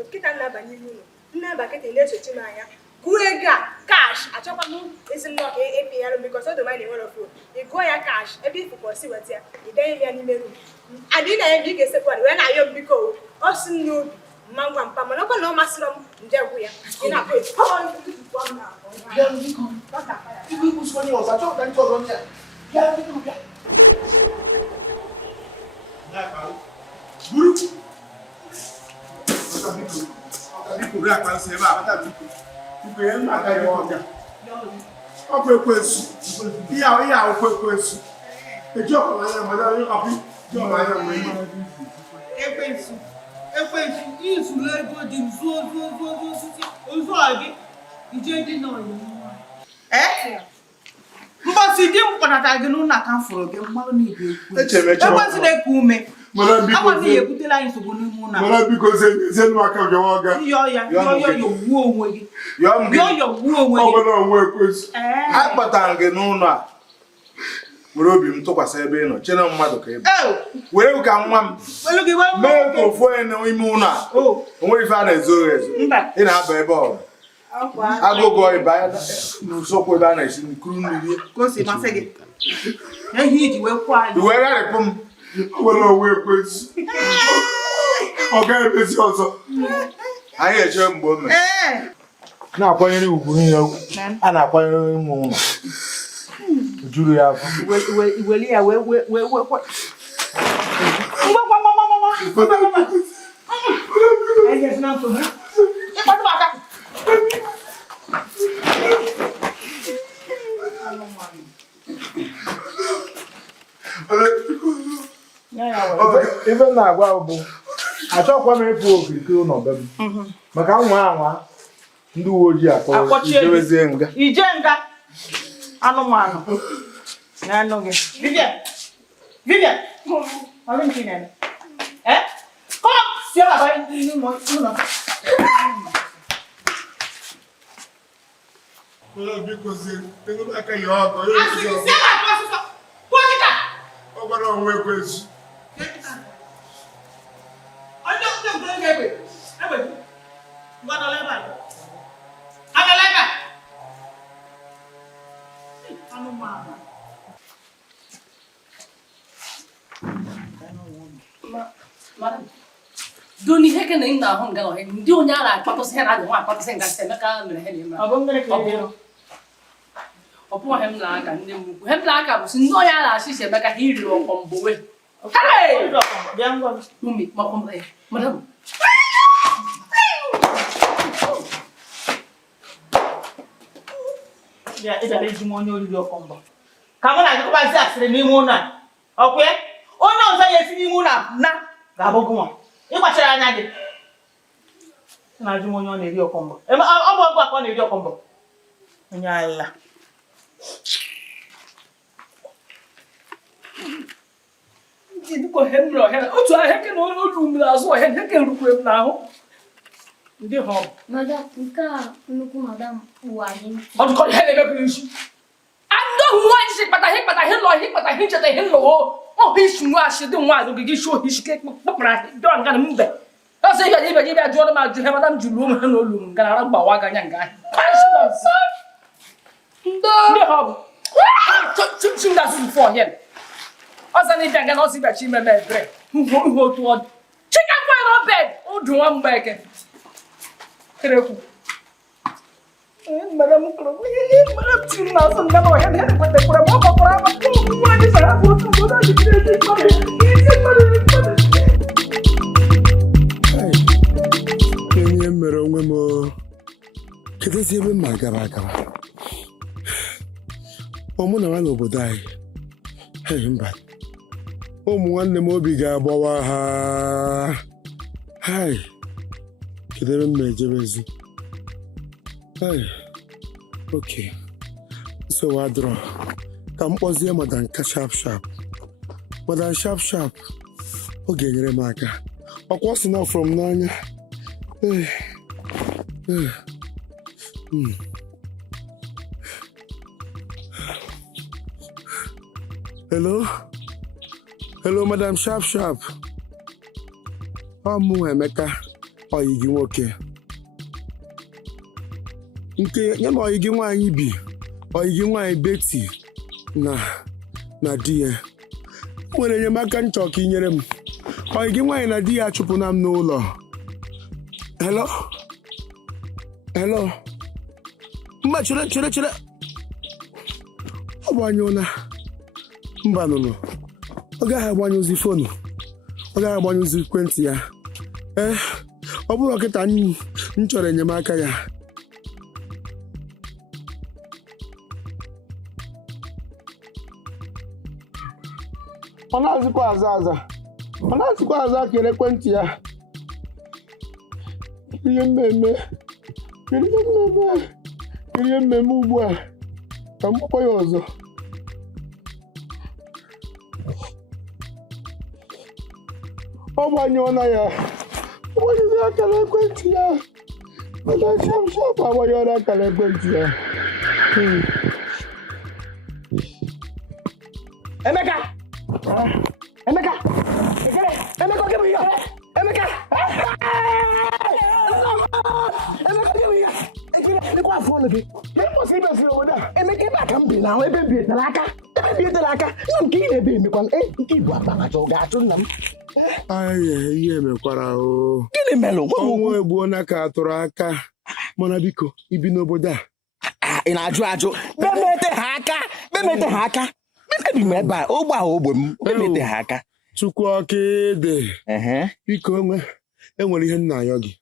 okita nnaba n'ihu nnaba kete na-esochi m anya gụọ ego a cash achọkwa m ezi nnọọ ka APR because ọ dị mine nwere ofu ị gụọ ya cash ebe ifuko si weta ya ị denye ya n'ime room adị na ya bi ga-esekwa wee na-ayọ m biko ọ si m n'obi mma ngwa mpa mana ọkwa na ọ masịrị m nje gwụ ya ị na-akpọ Mbọsị di m kpọnata gị n'ụlọ aka m fụrụ gị mmanụ n'ibe ekwesị na-eku ume amaghị ya ebutela anyị nsogbu n'ime ụlọ a kpọtara gị n'ụlọ a were obi m tụkwasị ebe ị nọ chere mmadụ ka ebe were ka nwa m mee ka ofu onye n'ime ụlọ a onwe ife a na-ezo ezo ị na-aba ebe ọrụ agụgụ ịba n'usokwu ebe a na-esi nkuru mmiri iwe gharịpụ m nwere onwe ekwesị ọ ga-emezi ọzọ anyị eche mgbe o mere na-akwanyere ugwu niile a na-akwanyere ụmụ ụlọ juru ya afọ Ife na-agwa bụ achọkwa m ịpụ okirikiri ụlọ be m maka nwa ndị uwe ojii akpọrọ nga ije nga anụmanụ na-anụ gị Vivian ọrụ nke na-eme come si ebe abanye n'ụlọ biko aka ya ọkọ ọ gwara onwe ekwesu Doni heke na ina hon ga he ndi onya la pato se na de wa pato se ga se meka mere he ni ma opo hem la ga ndi mu hem la ga bu si ndo ya la si se meka hiri o kombo we hey biango mumi ma kombo e madam ya ida le jimo ni ori o kombo ka mo na ko ba si asire ni mu na okwe onye ọzọ ya esi n'imu na ga-abụgụ nwa ịgbachara anya gị na-ajụ m onye ọ na-eri ọkọmbọ ọ bụ ọgwụ aka ọ na-eri ọkọmbọ onye ala otu ahịa ke na olu mmiri azụ ọhịa nke rukwere m n'ahụ ndị ha Madam, nke a nnukwu madam ụwa anyị ọ dụkọ ihe na-emepụrụ isi ndị ọhụ nwaanyị si kpata ihe lọ ihe kpata ihe ncheta ihe lọ oh isi nwa asị dị nwaanyị oge gị shi ohi isi kpakpara dọ nga na mbe ọsọ ibe jụọ ma jụ he madam jụrụ onwe ha na olu m gara gbawa ganya nga ahịa ndị ha bụ chim gasị fọ ọhịa ọsọ na ịbịa nga na ọsọ ịbịa chi ime ebere ihe otu ọ dị chika kwere obed ụdụ nwa mgbe eke kerekwu madam kuro madam tiri na ọsọ nga na ọhịa na kwete kwere ma ọ kpọkwara ama nwaanyị sara bụ otu obodo dị onye mere onwe m kedụzi ebe m agara ọmụ na nwa n'obodo anyị mba ụmụ nwanne m obi ga-agbawa ha kedu ebe m na-ejebezi oke nsogbu adịrọ ka m kpọzie madam sharp ọ ga-enyere m aka ọkwa si na ọfụrụ m n'anya hello madam sharp ọ mụ Emeka ọyị gị nwoke nke nye na ọyị gị nwaanyị bi ọyị gị nwaanyị Betty na di ya nwere enyemaka nchọ ka inyere m ọyị gị nwaanyị na di ya achụpụna m n'ụlọ hello mba chere ọ gbanyụna mba nụnụ ọ gaghị agbanyụzi fonu ọ gaghị agbanyụzi ekwentị ya ọ bụrụ ọkịta m chọrọ enyemaka ya ọ na-azụkwa aza kere ekwentị ya ihe mmemme ugbu a ka m kpọkwa ya ọzọ ọ gbanyụọna ya agbanyụzi akara ekwentị ya mana shap agbanyụọna akara ekwentị ya Emeka give me here. Emeka give me here. Ekele kwa phone gị. Me mo si be si obodo a. Emeka ba ka mbi na ebe bi na aka. Na nke ị na-ebe emekwa nke Igbo akpanacha ọ ga-atụ nna m. Ihe emekwara o. Gịnị mere ọnwụ egbuo na ka atụrụ aka. Mana biko ibi n'obodo a. Ị na-ajụ. Bemete ha aka. Ebi m ebe a ogbe ahụ ogbe m emete ha aka Chukwu ọkịdị. Biko enwere ihe nna ayọ gị.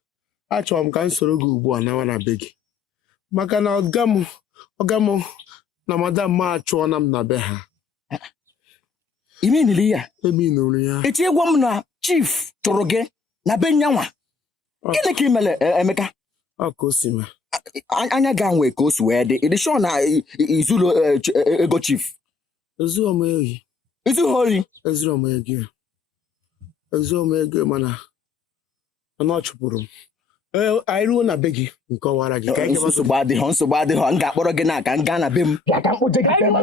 Achọrọ m ka m soro gị ugbu a nawa na be gị. Maka na ọga m na madam ma achụọna m na be ha. Imenili ya? Eminụrụ ya. Eti egwa m na chief chụrụ gị na be nyanwa. Gịnị ka imele Emeka? Ọ ka o si ma. Anya ga nwe ka o si wee dị. Ịdị sure na izulu ego chief? Ezu ọma ehi. Ezu hori? Ezu ọma ego. Ezu ọma ego mana ọ chụpụrụ m. Anyị ruo na be gị nke ọwara gị. Nsogbu adịghọ. M ga-akpọrọ gị na ka m gaa na be m. Ya ka m kpoje gị be m.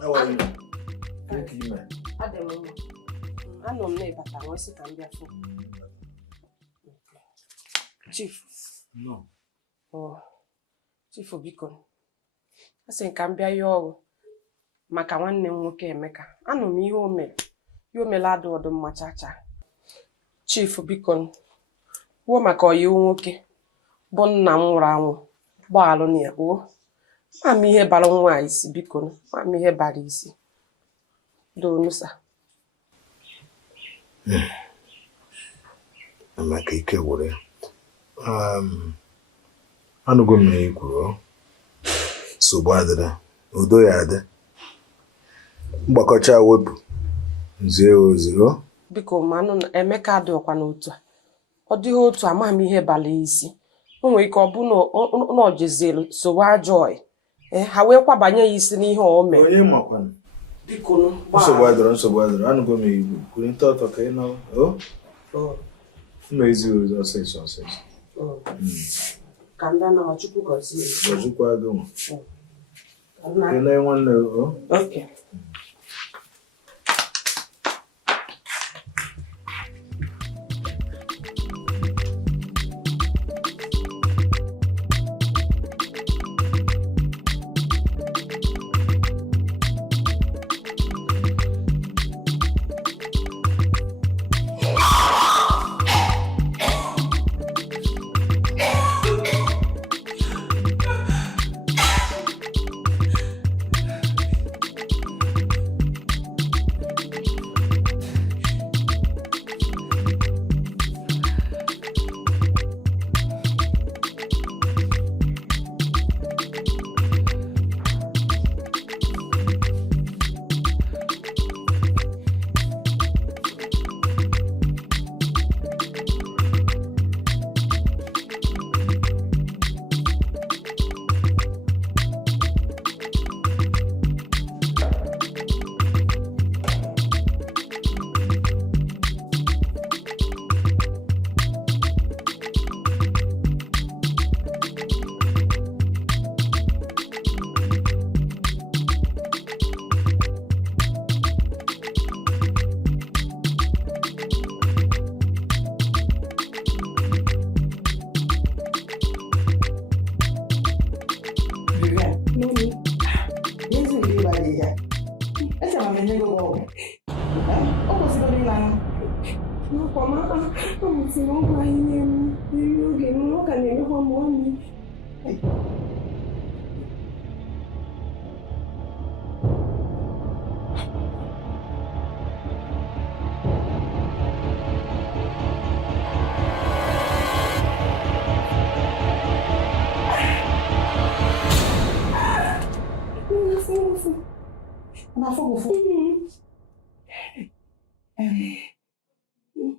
How are you? Thank you, man. Anọ m na-ebata nwesị ka m bịa fụ. Chief. No. Chief biko. Asị ka m bịa ya ọrụ maka nwanne m nwoke Emeka. Anọ m ihe o mere adị ọdụ mma chacha. Chief biko. Wuo maka ọyị nwoke bụ nna m nwụrụ anwụ. Gbaalụ na ya o. Ma ihe bara nwa isi biko. Ma ihe bara isi. Donusa. Emeka ike gwụrụ ya. Anụgo m na ị kwuru nsogbu adịla udo ya adị mgbakọcha wepụ nzie oziro Biko manụ na Emeka adịghịkwa n'otu a. Ọ dịghị otu ama m ihe bara isi. O nwere ike ọ bụ na ọ jeziri sowe ajọ ha wee kwabanye ya isi n'ihe o mere. onye makwanụ Biko nsogbu adịla anụgo m igbo kwuru nta ọtọ ka ị nọ mma ezi ozi ọsịsọ ka ndị na Chukwu gọzie gọzikwa gị nwa ị na nwanne Okay.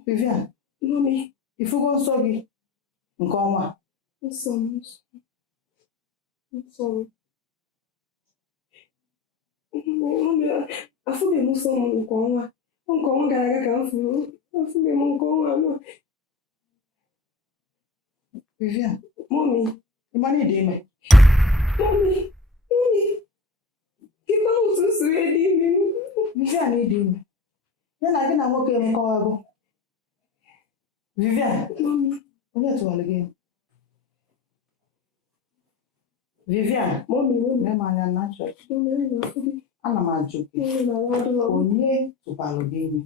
Vivian, Mami, ifugo nsọ gị nke ọnwa. Nsọ. Mami, afụbeghị m nsọ m nke ọnwa. Nke ọnwa gara aga ka m furu. Afụbeghị m nke ọnwa anọ. Vivian, Mami, Imani dị ime. Mami, gịkwa otu nsogbu dị ime? Vivian dị ime. Ya na gị na nwoke emekọwago. Vivian, onye tụwara gị? Vivian, mee m anya na chọọchị. Ana m ajụ gị, onye tụkwara gị ime?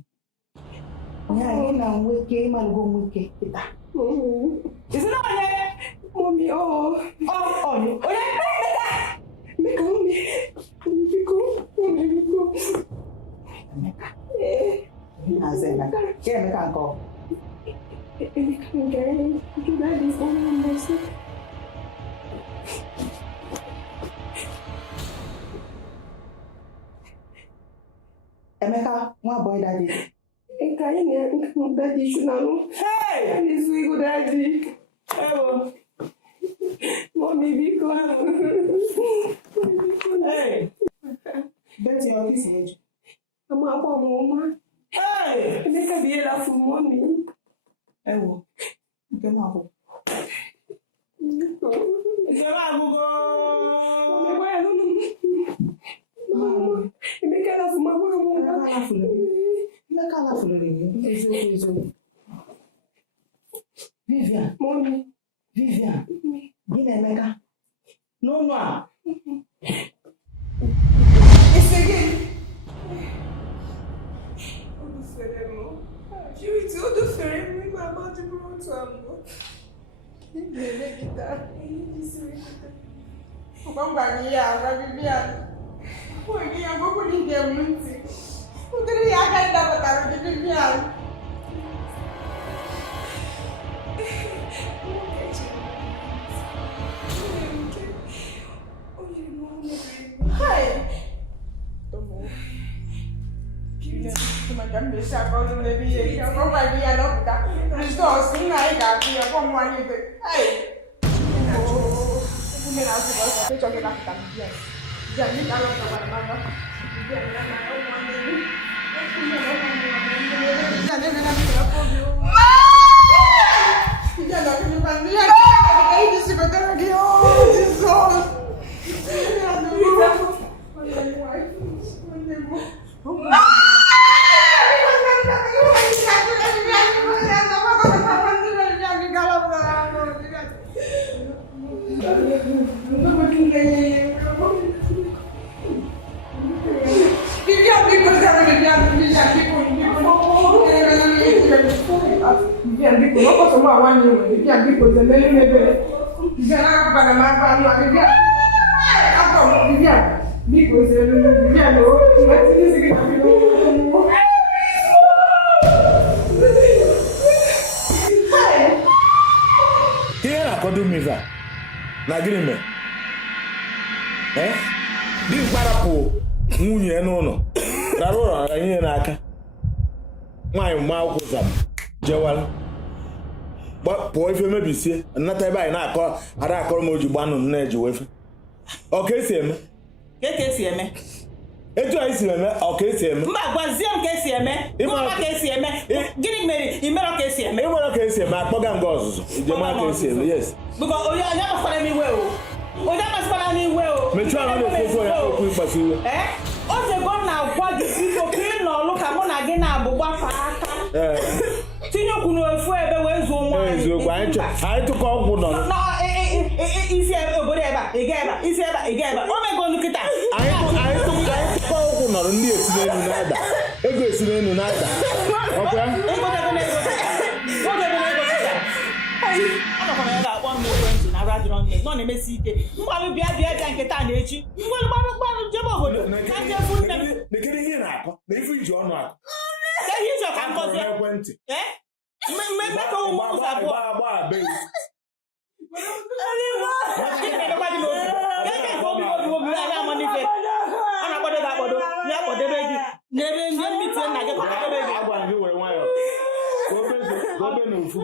Ya gị na nwoke ịmalụgo nwoke kịta. Isi na onye? Mami, onye? Emeka, biko. Emeka. Hazi Emeka. Ke Emeka nke ọ? Emeka nke daddy is only on my side. Emeka, nwa boy daddy. Emeka, anyị na daddy issue na no. Hey! And is we go daddy. Ewo. Mami, biko. Hey! Betty, ọ kisi eju. Ama akwa mama. Hey! Emeka bi la fu mami. Ewo. Nke m akwụ. Nke m agụgo. Emeka la fu mama. Emeka alafulere gị. Eziokwu. Vivian. Mami. Vivian. Gị na Emeka. N'ụlọ a. Isi gị. Tudo fermo, mamãe de pronto, amor. Ninguém que tá. Vamos ganhar, vai viver. Porque eu vou com ninguém muito. O que ele acha que dá para dar de viver? Ai. Tomou. Mà chấm bị sao con lên đi vậy? Không phải đi đâu cả. Đi store xuống ngay cả kia không ngoài như thế. Ai. Mình nào cũng có cái cho cái đặt tạm vậy. Giờ như ta làm cái bài đó. Giờ là không ngoài đi. Giờ nên mình làm cái đó vô. Giờ là cái bài này. Cái gì sẽ có cái kia. Jesus. No posso mais uma nenhuma. Já vi coisa nem me ver. Já não para mais para não ver. Ah, Vivian. Vi coisa Vivian não. Mas se diz que não viu. Ihe na-akwado m ife a na gịnị mere? Di mkparapụ nwunye n'ụlọ rara ụlọ rara ihe n'aka nwaanyị ma akwụkwọ zam jewalụ pụọ ife mebisie nnata ebe anyị na-akọ ada akọrọ m oji gbanụ na-eji wefe ọ ka esi eme? Ka esi eme? Etu anyị si eme ọ ka esi eme? Mba, gwazie m ka esi eme. Mba ka esi eme. Gịnị mere imere ka esi eme? Imere ka esi eme akpọga nga ọzụzụ ijema ka esi eme. Yes. Because onye masịkwara m iwe o. Onye masịkwara m iwe o. Mechie ahụ na-ekwu onye okwu ịkpasu iwe. Ozego na-agwa gị biko ka ị nọlụ ka mụ na gị na-abụ gbakọ aka. Tinye okwu n'ofu ebe wee zuo nwa anyị. Eziokwu anyị tụkọ ọgwụ nọ. Isi obodo ebe a, ị ga ebe a, isi ebe a, ị ga ebe a. O mego nkịta. Anyị tụkọ ọgwụ nọrọ ndị esi n'elu na-ada. Ego esi n'elu na-ada. Ọkwa? Nọ na-emesi ike mgbalụ bịa nkịta na-echi mgbalụ jebe obodo ka ndị efu nne m nekere ihe na-akọ na ife iji ọnụ akọ ka ihe iji ọka nkọzi ekwentị mmemme ka ụmụ ụzọ abụọ ọ na-akpọdo gị akpọdo na-akpọdebe gị n'ebe ndị mmiti nna gị kpọdebe gị agwara gị were nwayọ gobe na ofu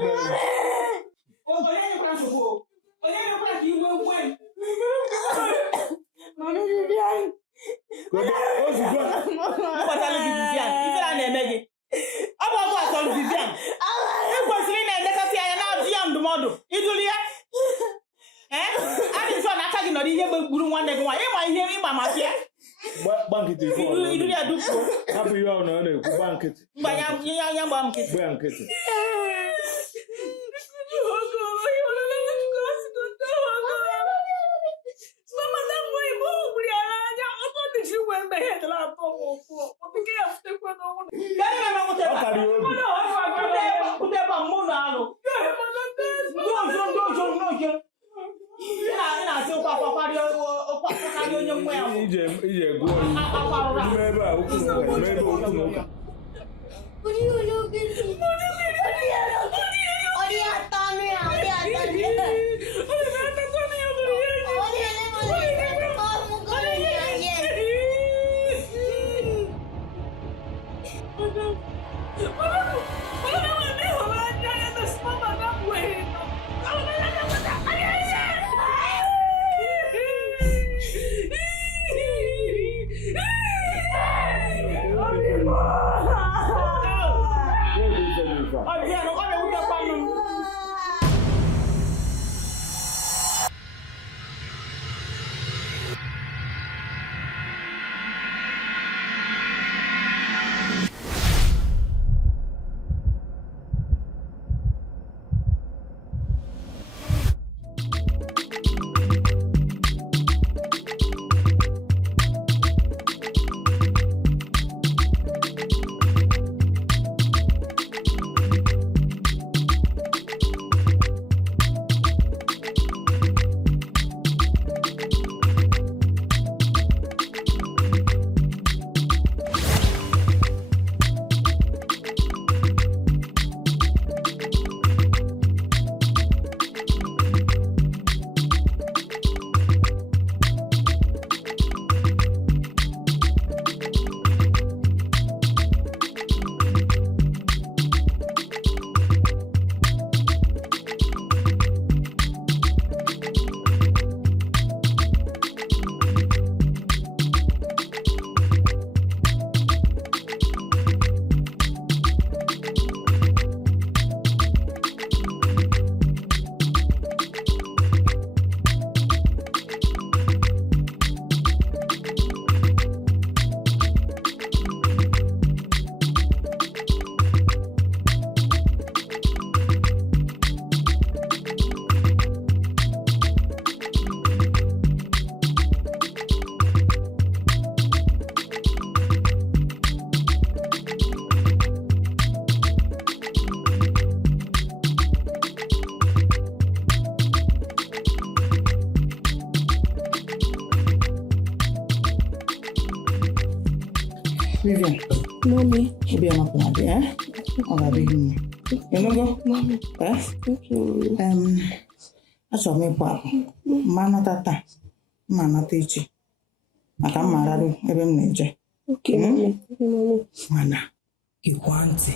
onye nyekwara ka iwe gwe mkpọtara gị Vivian ife a na-eme gị ọ bụ ọgụ atọrọ Vivian e kwesịrị ị na-elekọta anya na-ajụ ya ndụmọdụ iduli ya one day. Why am I hearing my mafia? Bank it. You do Happy you on a bank it. young bank it. Bank it. Vivian. Mommy. She'll be on my bed, eh? I'll be you. You know, Mommy. Eh? Thank you. That's what me pap. Mana tata. Mana teacher. Maka mararu ebe m na-eje. Okay, Mommy. Mommy. Mana, ikwanti.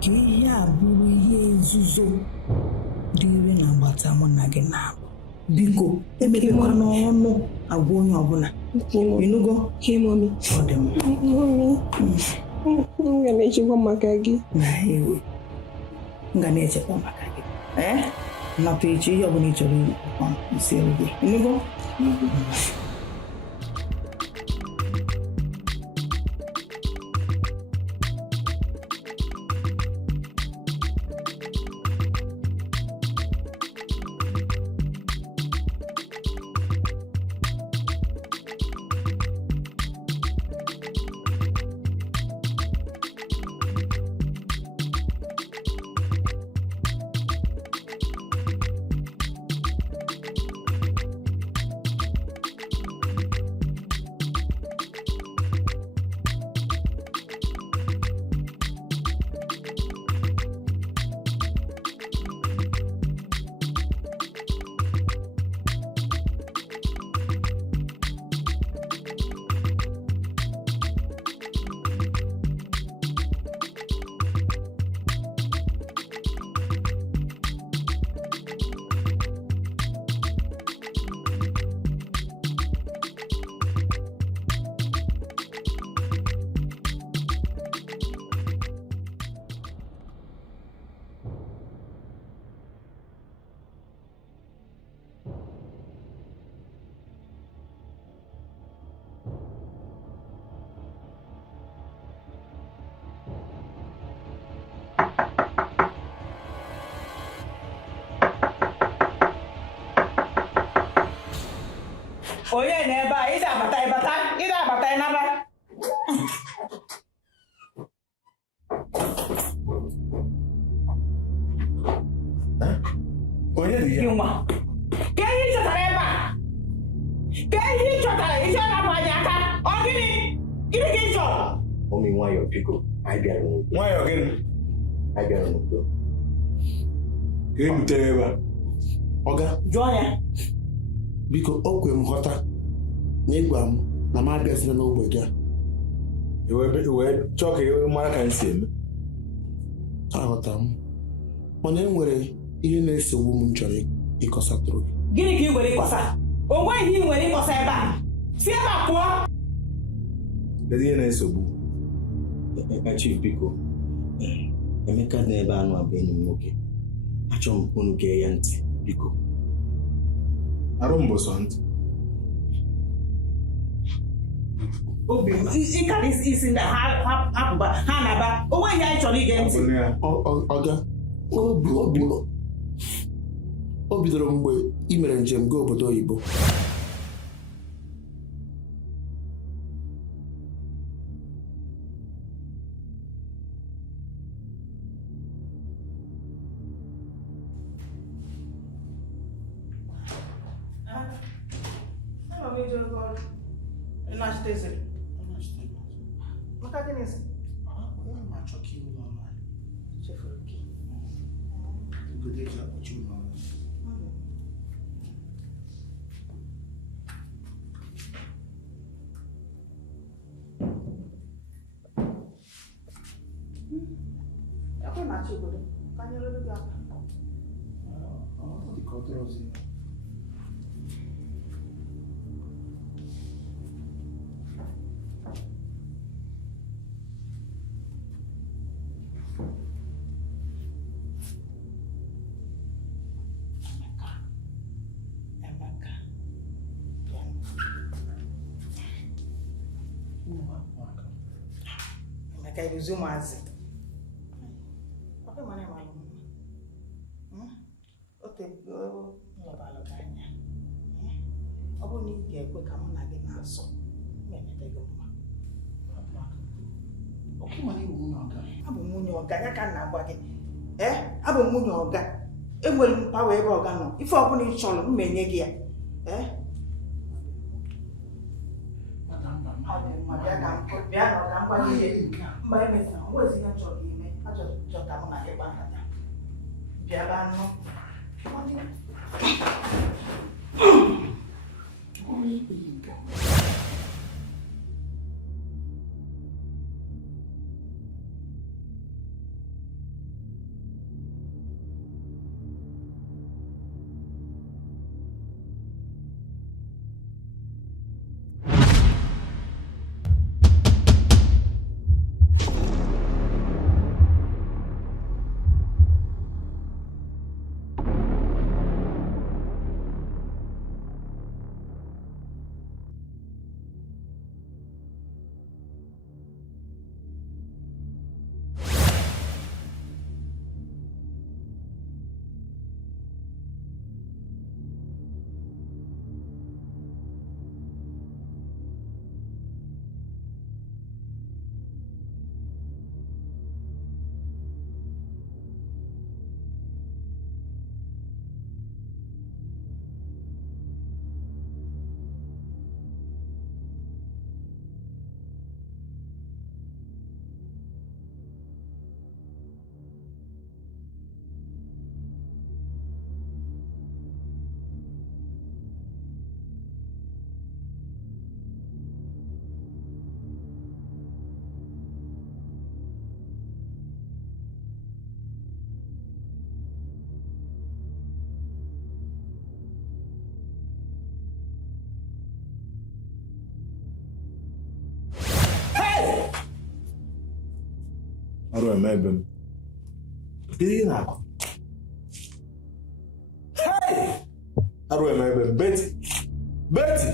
Ka ihe a bụrụ ihe nzuzo dị ire na agbata mụ na gị na-abụ. Biko, emepekwa n'ọnụ agwa onye ọbụla. Inugo? Okay, Mommy. Ọ dị mma. Mommy. M ga na-echekwa maka gị. Na-ewe. M ga na-echekwa maka gị. Nọta echi ihe ọbụla ị chọrọ iri isi elu gị. Inugo? Onye na-ebe a, ịda abata ịnaba. Onye dị ya? Nwa. Ka ihe chọtara ebe a? Ka ihe chọtara ịchọ na anya aka? Ọ gịnị? Gịnị ka ị chọrọ? Ụmụ nwayọọ biko, anyị bịara n'udo. Nwayọọ gịnị? Anyị bịara n'udo. Ka e butere ebe a? Ọga, jụọ ya. Biko, o kwe m ghọta na ịgwa m na m abịazina n'ogbe gị a. Wee chọọ ka ị mara ka m si eme. Aghọta m. Mana e nwere ihe na-esogbu m chọrọ ịkọsatụrụ gị. Gịnị ka ị nwere ịkọsa? O nweghị ihe ị nwere ịkọsa ebe a. Si ebe a pụọ. Kedu ihe na-esogbu? Chief biko, Emeka dị n'ebe anụ abụ enyi m nwoke. Achọrọ m unu gee ya ntị biko. Arụ m bụ sọ ntị. Obi ịkara isi ndị hapụba ha na-aba. O nweghị anyị chọrọ ige ntị. Ọga, o bidoro mgbe ị mere njem gaa obodo oyibo. Emeka iruzi ụmụazị. Ọkụ mara ịmalụ mma. O tego nlọbalọba anya. Ọ bụrụ na ị ga-ekwe ka mụ na gị na-asọ, m emete gị mma. Ọkụ mara ịbụ nwunye ọga. Abụ m nwunye ọga, ya ka m na-agwa gị. Abụ m nwunye ọga. Enwere m pawa ebe ọga nọ. Ife ọbụla ị chọrọ, m enye gị ya. Bịa nọ ka m gwa gị ihe. Mgbe emesịrị, o nwezi ihe chọrọ ime. Achọrọ ka mụ na gị kpaa nkata. Bịa baa nọ. Arụ eme ebe m. Kedu ihe na-akọ? Arụ eme ebe m. Betty! Betty!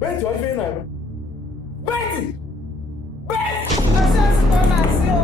Betty, ọ ife ị na-eme? Betty! Betty! Asị asị ka ọ na-asị o.